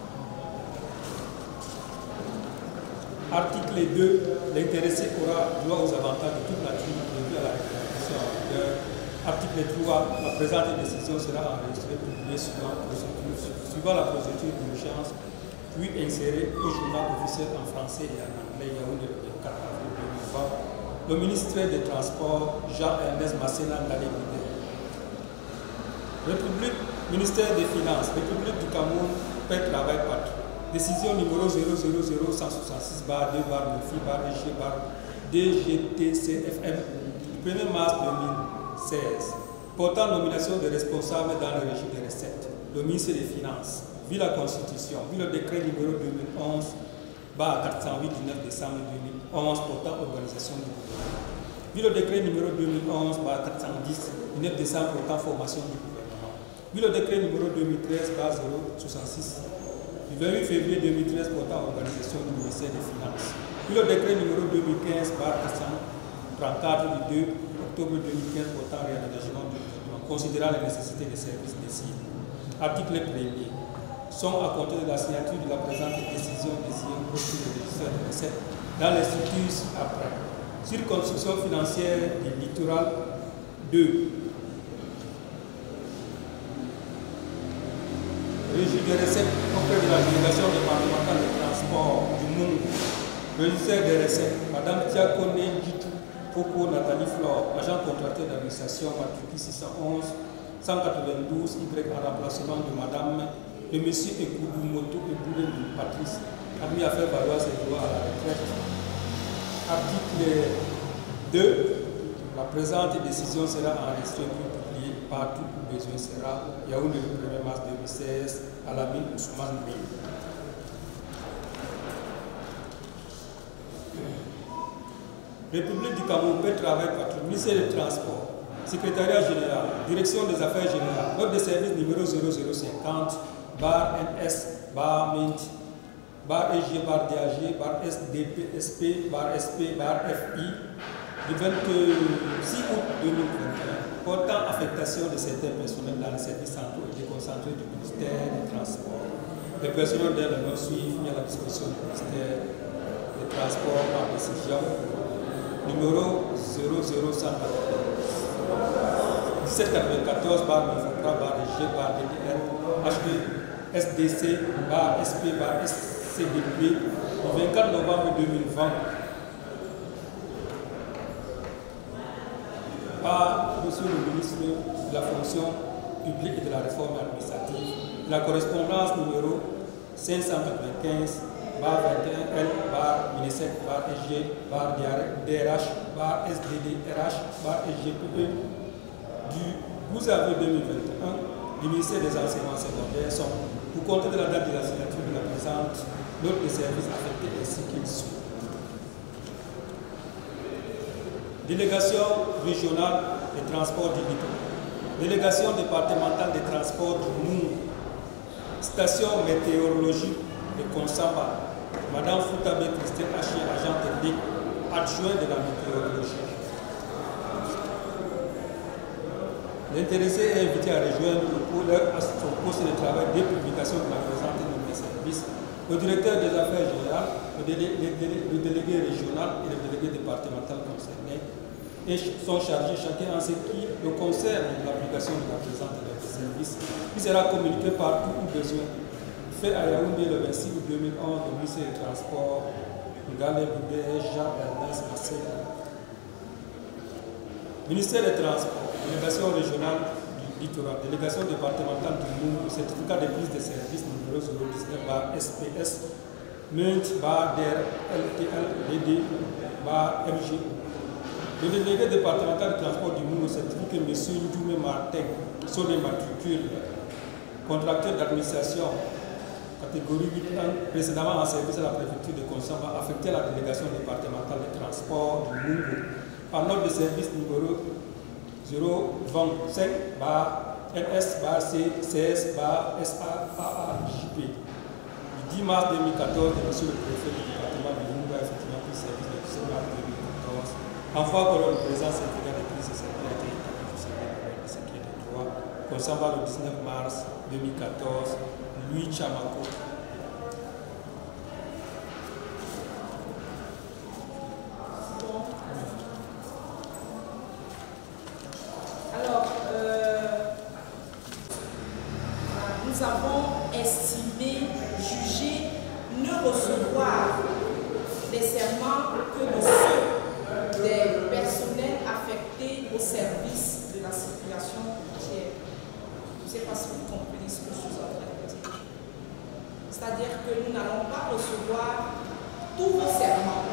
Article 2, l'intéressé aura droit aux avantages de toute nature prévus à la réglementation en vigueur. Article 3, la présente décision sera enregistrée publiée suivant la procédure d'urgence, puis insérée au journal officiel en français et en anglais Yaoundé le 4 avril 2020. Le ministre des Transports, Jean-Ernest Masséna Ngalé-Bidé. République, ministère des Finances, République du Cameroun, paix, travail, patrie. Décision numéro 000-166-2/9/EG/DGTCFM du 1er mars 2016, portant nomination de responsables dans le régime des recettes. Le ministère des Finances, vu la Constitution, vu le décret numéro 2011-408 du 9 décembre 2011 portant organisation du gouvernement, vu le décret numéro 2011-410 du 9 décembre portant formation du gouvernement, vu le décret numéro 2013-066 du 28 février 2013 portant organisation du ministère des Finances, vu le décret numéro 2015-434 du 2 octobre 2015 portant réaménagement du gouvernement, considérant la nécessité des services décidés. Article 1er. Sont à compter de la signature de la présente décision désignée au registre des recettes dans les structures après. Circonscription financière du littoral 2. Régie des recettes auprès de la délégation départementale de transport du monde. Registre des recettes, Madame Tiakone Djitou Foko Nathalie Flore, agent contracté d'administration matricule 611 192 Y en remplacement de Madame de Monsieur Ekoudou Moto Eboulé Patrice, admis à faire valoir ses droits à la retraite. Article 2. La présente décision sera enregistrée puis publiée partout où besoin sera. Yaoundé le 1er mars 2016 à la mine Ousmane Bey. République du Cameroun, paix, travail, patrie, ministère des Transports, Secrétariat général, Direction des affaires générales, note de service numéro 0050-EG-DAG-SP-SP-FI du 26 août 2021 portant affectation de certains personnels dans les services centraux et déconcentrés du ministère des Transports. Les personnels de la suivent mis à la disposition du ministère des Transports par décision numéro 00794/1043/DG/DDR HD SDC SP/SCDP du 24 novembre 2020 par Monsieur le ministre de la fonction publique et de la réforme administrative. La correspondance numéro 595-21L/ministère/EG/DRH/SDDRH/EGPE du 12 avril 2021 du ministère des enseignements secondaires sont, pour compter de la date de la signature de la présente note de service affectée ainsi qu'il suit. Délégation régionale des transports du littoral. Délégation départementale des transports du Moum. Station météorologique de Konsamba. Madame Foutabe Christine Haché, agent technique, adjoint de la météorologie. L'intéressé est invité à rejoindre son poste de travail dès publication de la présente note de service. Le directeur des affaires générales, le délégué régional et le délégué départemental concernés sont chargés chacun en ce qui le concerne de l'application de la présente note de service, qui sera communiqué partout où besoin. Fait à Yaoundé le 26 août 2011, le ministère des Transports, Ngalé-Bidé, Jean-Ernest Masséna. Ministère des Transports, délégation régionale du littoral, délégation départementale du Moum, certificat de prise de service numéro 019-SPS, MUNT-DR-LTL-DD-MGO. Le délégué départemental du transport du Moum certifie que M. Ndjoumé Martin, sur les matricules, contracteur d'administration, catégorie 8 précédemment en service à la préfecture de Konsamba, affecté à la délégation départementale de transport du Moum, par note de service numéro 025-NS-CS-SAAJP du 10 mars 2014 de M. le préfet du département de Moum a effectivement pris service le 17 mars 2014. Enfin, que le président certificat de prise de service a été établi du service de sécurité de droit, Konsamba le 19 mars 2014, Louis Chamako. estimé, jugé ne recevoir les serments que de ceux des personnels affectés au service de la circulation routière. Je ne sais pas si vous comprenez ce que je suis en train de dire. C'est-à-dire que nous n'allons pas recevoir tous vos serments,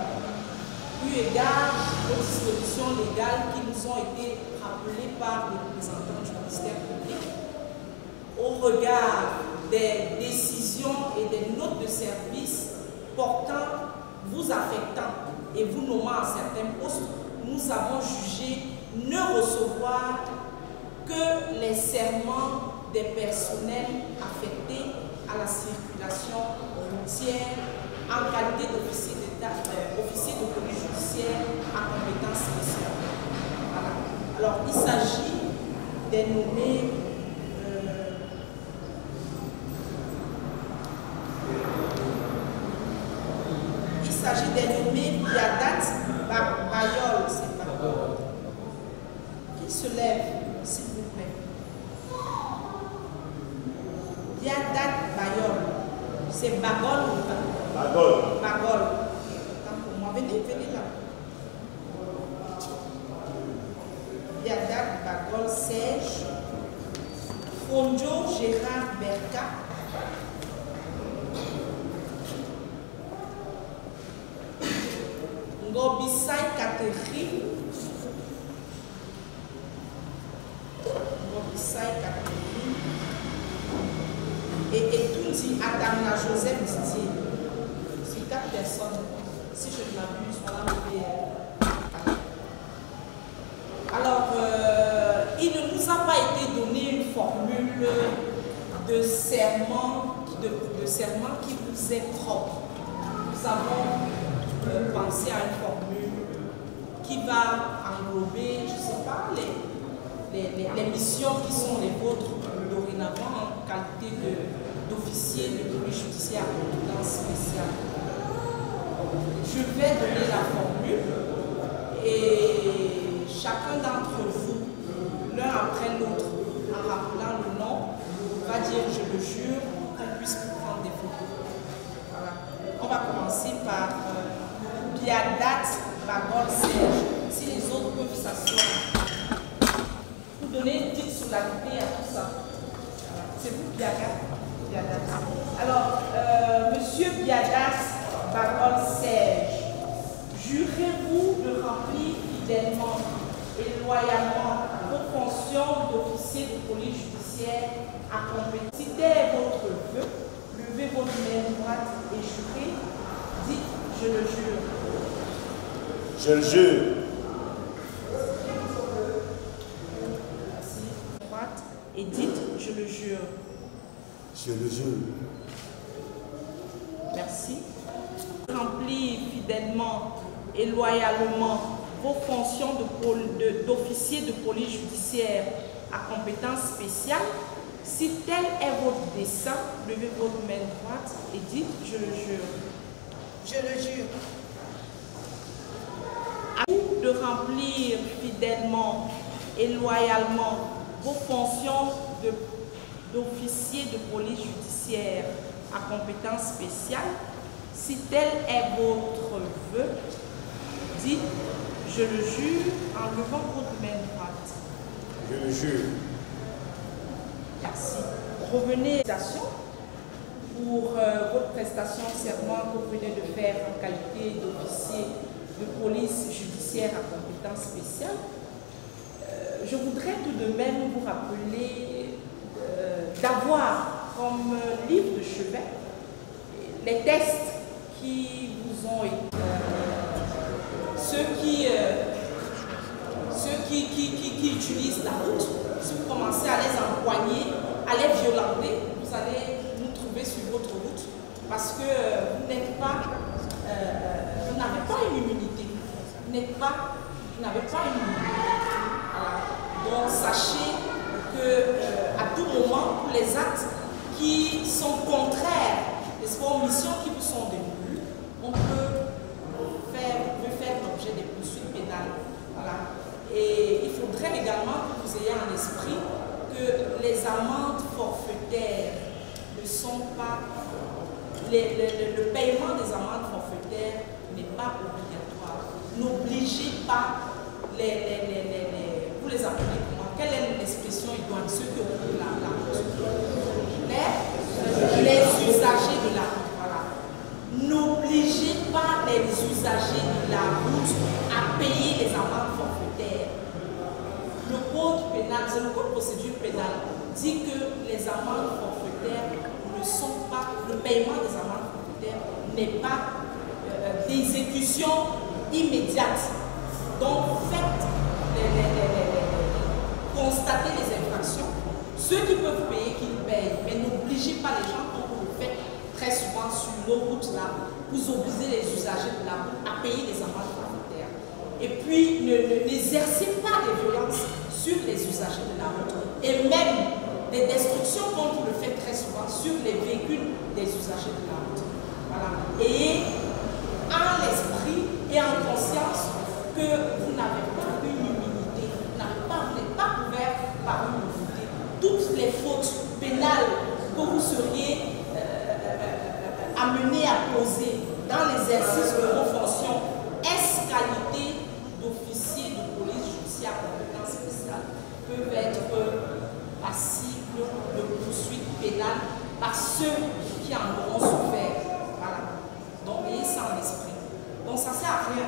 eu égard aux dispositions légales qui nous ont été rappelées par les représentants du ministère public, au regard des décisions et des notes de service portant, vous affectant et vous nommant à certains postes, nous avons jugé ne recevoir que les serments des personnels affectés à la circulation routière en qualité d'officier d'État, officier de police judiciaire à compétence spéciale. Voilà. Alors, il s'agit des nommés Biadat Bayol, c'est pas qui se lève, s'il vous plaît. Biadat Bayol, c'est Bagol ou pas? Bagol. Bagol. Tant pour moi, venez là. Biadat Bagol Serge, Fonjo Gérard Berka, Ngobisai Catherine, et Etundi Adamna Joseph Didier. C'est 4 personnes, si je ne m'abuse, on a levé. Alors, il ne nous a pas été donné une formule de serment qui vous est propre. Nous avons pensé à une formule qui va englober, je ne sais pas, les missions qui sont les vôtres dorénavant en qualité d'officier de police judiciaire à compétence spéciale. Je vais donner la formule et chacun d'entre vous, l'un après l'autre, en rappelant le nom, va dire je le jure, qu'on puisse prendre des photos. Voilà. On va commencer par Biadat Bagol Serge. Si les autres peuvent s'asseoir. Vous donnez une petite sonorité à tout ça. Voilà. C'est vous Biadat. Alors, monsieur Biadat Bagol Serge, jurez-vous de remplir fidèlement et loyalement vos fonctions d'officier de police judiciaire à compétence? Si tel est votre vœu, levez votre main droite et jurez. Dites, je le jure. Je le jure. Merci. Droite et dites, je le jure. Je le jure. Merci. Remplir fidèlement et loyalement vos fonctions d'officier de police judiciaire à compétence spéciale. Si tel est votre dessein, levez votre main droite et dites, je le jure. Je le jure. À vous de remplir fidèlement et loyalement vos fonctions d'officier de police judiciaire à compétence spéciale. Si tel est votre vœu, dites, je le jure en levant votre main droite. Je le jure. Merci. Revenez à la station pour votre prestation de serment que vous venez de faire en qualité d'officier de police judiciaire à compétence spéciale. Je voudrais tout de même vous rappeler d'avoir comme livre de chevet les tests qui vous ont été ceux qui utilisent la route. Si vous commencez à les empoigner, à les violenter, vous allez nous trouver sur votre route parce que vous n'êtes pas, vous n'avez pas une immunité. Vous n'avez pas une immunité. Voilà. Donc sachez qu'à tout moment, pour les actes qui sont contraires, n'est-ce pas, aux missions qui vous sont dévolues, on peut faire l'objet des poursuites pénales. Voilà. Et il faudrait également que vous ayez en esprit que les amendes forfaitaires ne sont le paiement des amendes forfaitaires n'est pas obligatoire. N'obligez pas vous les appelez comment? Quelle est l'expression idoine? Ceux qui ont la route. Les usagers de la route, voilà. N'obligez pas les usagers de la route à payer les amendes forfaitaires. Le code pénal, c'est le code de procédure pénale, dit que les amendes forfaitaires ne sont pas, le paiement des amendes forfaitaires n'est pas d'exécution immédiate. Donc, faites constater les infractions. Ceux qui peuvent payer, qu'ils payent, mais n'obligez pas les gens, comme vous le faites très souvent sur nos routes là, vous obligez les usagers de la route à payer des amendes forfaitaires. Et puis, n'exercez pas des violences sur les usagers de la route. Et même des destructions, comme vous le faites très souvent, sur les véhicules des usagers de la route. Voilà. Et en l'esprit et en conscience que vous n'avez pas une immunité, vous n'êtes pas couvert par une immunité. Toutes les fautes pénales que vous seriez amenés à poser dans l'exercice de vos fonctions, est-ce qualité d'officier de police judiciaire à compétence spéciale, peuvent être passibles de poursuites pénales par ceux qui en auront souffert. Voilà. Donc, ayez ça en esprit. Donc, ça ne sert à rien.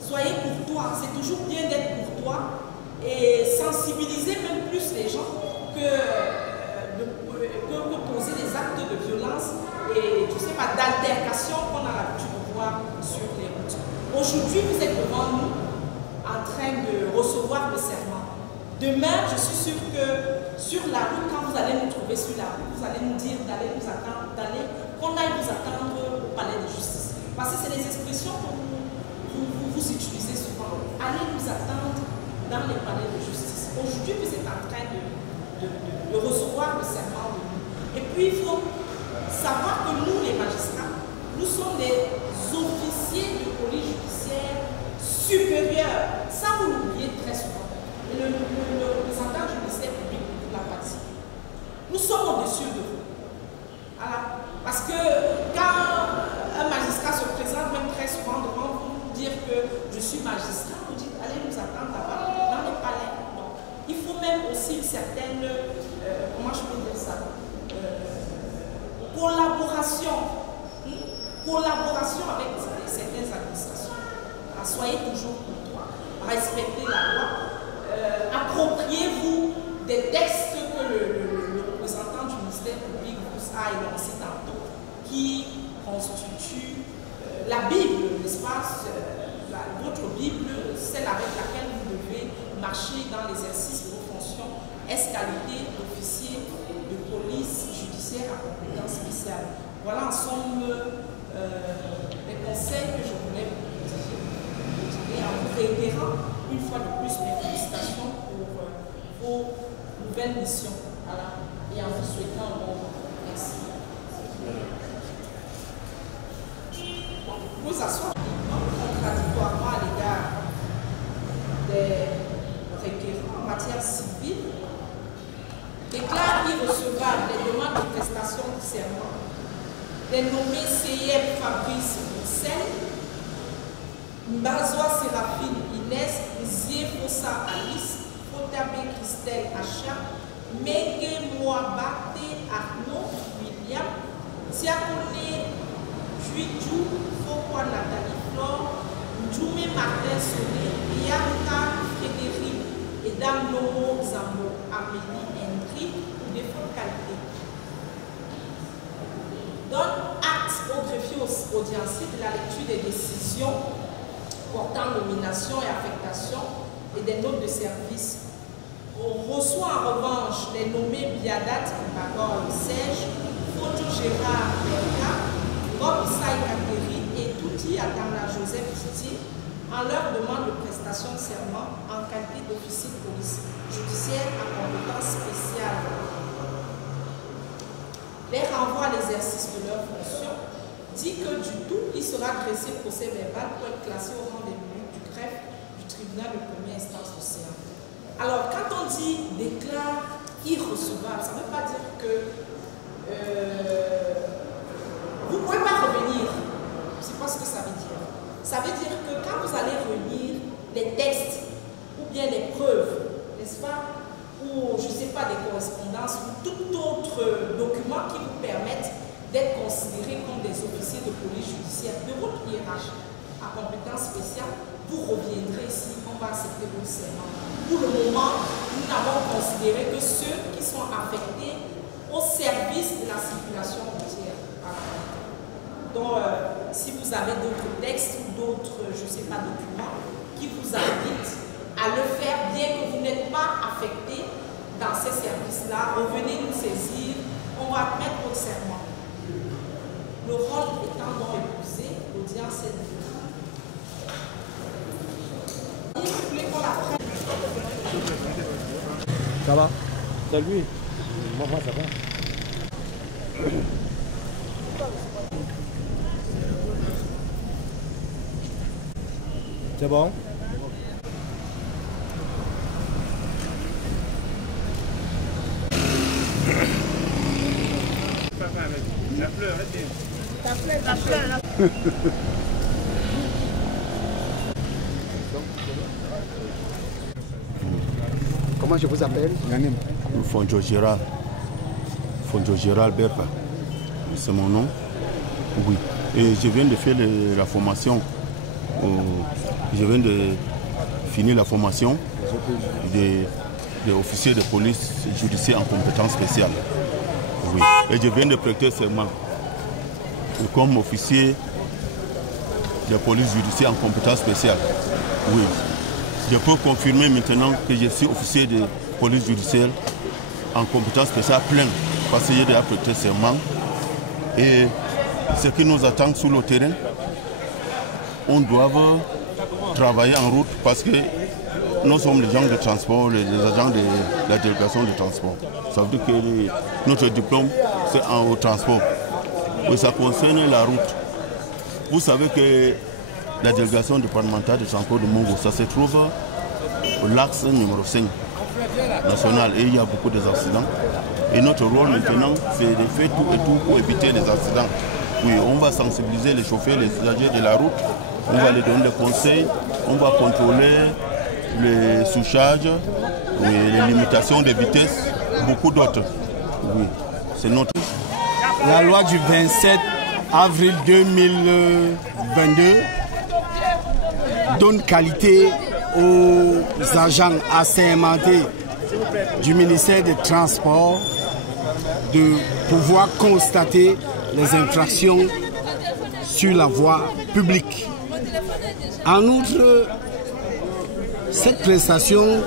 Soyez courtois. C'est toujours bien d'être courtois et sensibiliser même plus les gens que poser des actes de violence et, je sais pas, d'altercation qu'on a l'habitude de voir sur les routes. Aujourd'hui, vous êtes devant nous en train de recevoir le serment. Demain, je suis sûre que sur la route, quand vous allez nous trouver sur la route, vous allez nous dire d'aller nous attendre, qu'on aille vous attendre au palais de justice. Parce que c'est des expressions que vous utilisez souvent. Allez nous attendre dans les palais de justice. Aujourd'hui, vous êtes en train de recevoir le serment de nous. Et puis, il faut savoir que nous, les magistrats, nous sommes des officiers de police judiciaire supérieurs. Ça, vous l'oubliez très souvent. Et le représentant du ministère public l'a pas dit. Nous sommes au-dessus de vous. Voilà. Parce que quand un magistrat se présente, même très souvent devant vous, dire que je suis magistrat, vous dites allez nous attendre là-bas dans les palais. Donc, il faut même aussi une certaine, comment je peux dire ça, collaboration avec certaines administrations. Alors, soyez toujours courtois, respectez la loi, appropriez-vous des textes que le représentant du ministère public vous a énoncé tantôt, qui constituent la Bible, n'est-ce pas? Votre Bible, celle avec laquelle vous devez marcher dans l'exercice de vos fonctions, est qualité d'officier de police judiciaire à compétence spéciale. Voilà en somme les conseils que je voulais vous dire. Et en vous réitérant une fois de plus mes félicitations pour vos nouvelles missions. Voilà. Et en vous souhaitant un bon vent. Merci. Vous asseoir contradictoirement à l'égard des requérants en matière civile, déclare irrecevable les demandes de prestation de serment des nommés CIF Fabrice Roussel, Mbazoa Séraphine Inès, Zié Fossa Alice, Fotabe Christelle Acha, Menge Moabate Arnaud William, Tiakone Juidjou Fokwa Nathalie Flore, Djoumé Martin Soné, Bianca Frédéric et Dame Nomo Zambo Amélie Hendry pour défaut de qualité. Donne acte au greffier audiencier de la lecture des décisions portant nomination et affectation et des notes de service. On reçoit en revanche les nommés Biadat Bagol Serge, Foto Gérard Berka, Rob Issaï Kakeri et Touti Atana Joseph Titi en leur demande de prestation de serment en qualité d'officier de police judiciaire à compétence spéciale. Les renvois à l'exercice de leurs fonctions dit que du tout, il sera dressé procès verbal pour être classé au rang des minutes du greffe du tribunal de première instance de Océan. Alors, quand on dit déclare irrecevable, ça ne veut pas dire que Vous ne pouvez pas revenir. Je ne sais pas ce que ça veut dire. Ça veut dire que quand vous allez relire les textes ou bien les preuves, n'est-ce pas, ou je ne sais pas, des correspondances ou tout autre document qui vous permettent d'être considérés comme des officiers de police judiciaire de votre hiérarchie à compétence spéciale, vous reviendrez ici, on va accepter vos serments. Pour le moment, nous n'avons considéré que ceux qui sont affectés au service de la circulation routière. Donc, si vous avez d'autres textes ou d'autres, je ne sais pas, documents qui vous invitent à le faire, bien que vous n'êtes pas affecté dans ces services-là, revenez nous saisir, on va mettre votre serment. Le rôle étant non épousé, l'audience est libre. Vous voulez qu'on la prenne? Ça va? C'est lui. Moi, ça va. C'est bon? La fleur. Comment je vous appelle? Fonjo Gérald. Fonjo Gérald Berpa. C'est mon nom. Oui. Et je viens de faire la formation. Je viens de finir la formation des officiers de police judiciaire en compétence spéciale. Oui. Et je viens de prêter serment comme officier de police judiciaire en compétence spéciale. Oui. Je peux confirmer maintenant que je suis officier de police judiciaire en compétence spéciale plein parce que j'ai déjà prêté serment. Et ce qui nous attend sur le terrain, on doit travailler en route parce que nous sommes les gens de transport, les agents de la délégation de transport. Ça veut dire que notre diplôme, c'est en transport. Et ça concerne la route. Vous savez que la délégation départementale de transport de Mongo, ça se trouve au l'axe numéro 5 national et il y a beaucoup d'accidents. Et notre rôle maintenant, c'est de faire tout et tout pour éviter les accidents. Oui, on va sensibiliser les chauffeurs, les usagers de la route, on va les donner des conseils, on va contrôler les sous-charges, les limitations de vitesse, beaucoup d'autres. Oui, c'est notre... La loi du 27 avril 2022 donne qualité aux agents assermentés du ministère des Transports de pouvoir constater les infractions sur la voie publique. En outre, cette prestation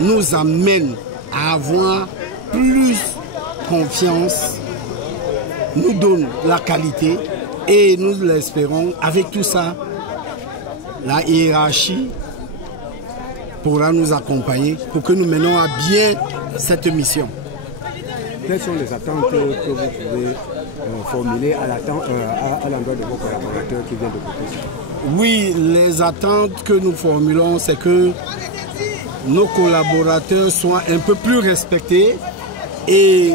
nous amène à avoir plus confiance, nous donne la qualité et nous l'espérons. Avec tout ça, la hiérarchie pourra nous accompagner pour que nous menions à bien cette mission. Quelles sont les attentes que vous pouvez formuler à l'endroit de vos collaborateurs qui viennent de proposer? Oui, les attentes que nous formulons, c'est que nos collaborateurs soient un peu plus respectés et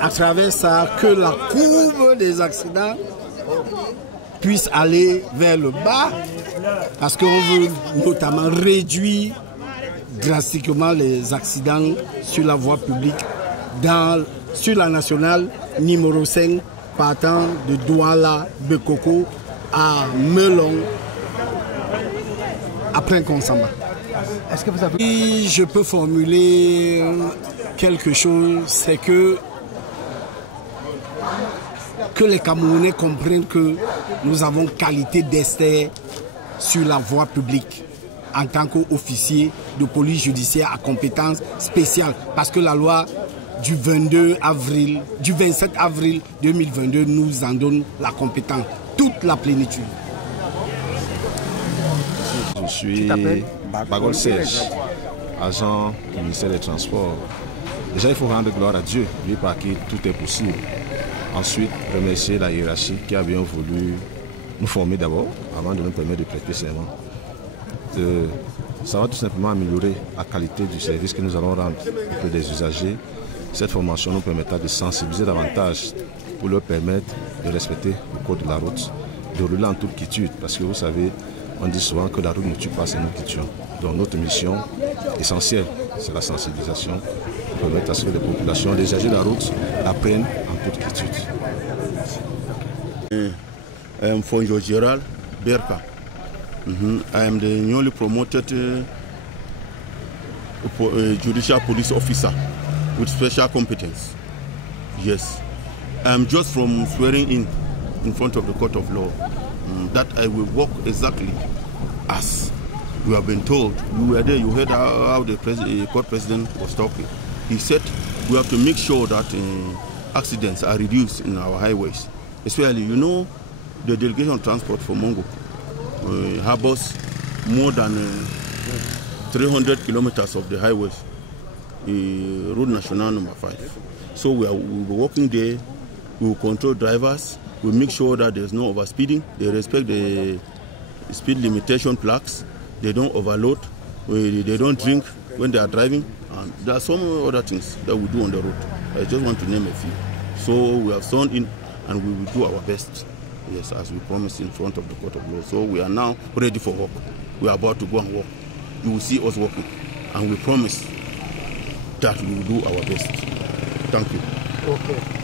à travers ça, que la courbe des accidents puisse aller vers le bas parce qu'on veut notamment réduire drastiquement les accidents sur la voie publique sur la nationale numéro 5 partant de Douala, Bekoko à Melon après Konsamba. Est-ce que vous avez... Si je peux formuler quelque chose, c'est que les Camerounais comprennent que nous avons qualité d'ester sur la voie publique en tant qu'officier de police judiciaire à compétence spéciale. Parce que la loi du 27 avril 2022 nous en donne la compétence, toute la plénitude. Je suis Bagol Serge, agent du ministère des Transports. Déjà, il faut rendre gloire à Dieu, lui par qui tout est possible. Ensuite, remercier la hiérarchie qui a bien voulu nous former d'abord, avant de nous permettre de prêter serment. Ça va tout simplement améliorer la qualité du service que nous allons rendre auprès des usagers Cette formation nous permettra de sensibiliser davantage pour leur permettre de respecter le code de la route, de rouler en toute quiétude. Parce que vous savez, on dit souvent que la route ne tue pas, c'est nous qui tuons. Donc notre mission essentielle, c'est la sensibilisation pour permettre à ce que les populations, les usagers de la route apprennent en toute quiétude. I am Fonjo Gerald Berka. I am the newly promoted judicial police officer with special competence. Yes. I am just from swearing in front of the court of law. That I will work exactly as we have been told. You were there, you heard how the court president was talking. He said we have to make sure that accidents are reduced in our highways. Especially, you know, the delegation of transport for Mongo harbors more than 300 kilometers of the highways, Road National number 5. So we will be working there, we will control drivers, we will make sure that there's no overspeeding, they respect the speed limitation plaques, they don't overload, they don't drink when they are driving, and there are some other things that we do on the road. I just want to name a few. So we have sworn in and we will do our best, yes, as we promised in front of the court of law. So we are now ready for work. We are about to go and work. You will see us working, and we promise that we will do our best. Thank you. Okay.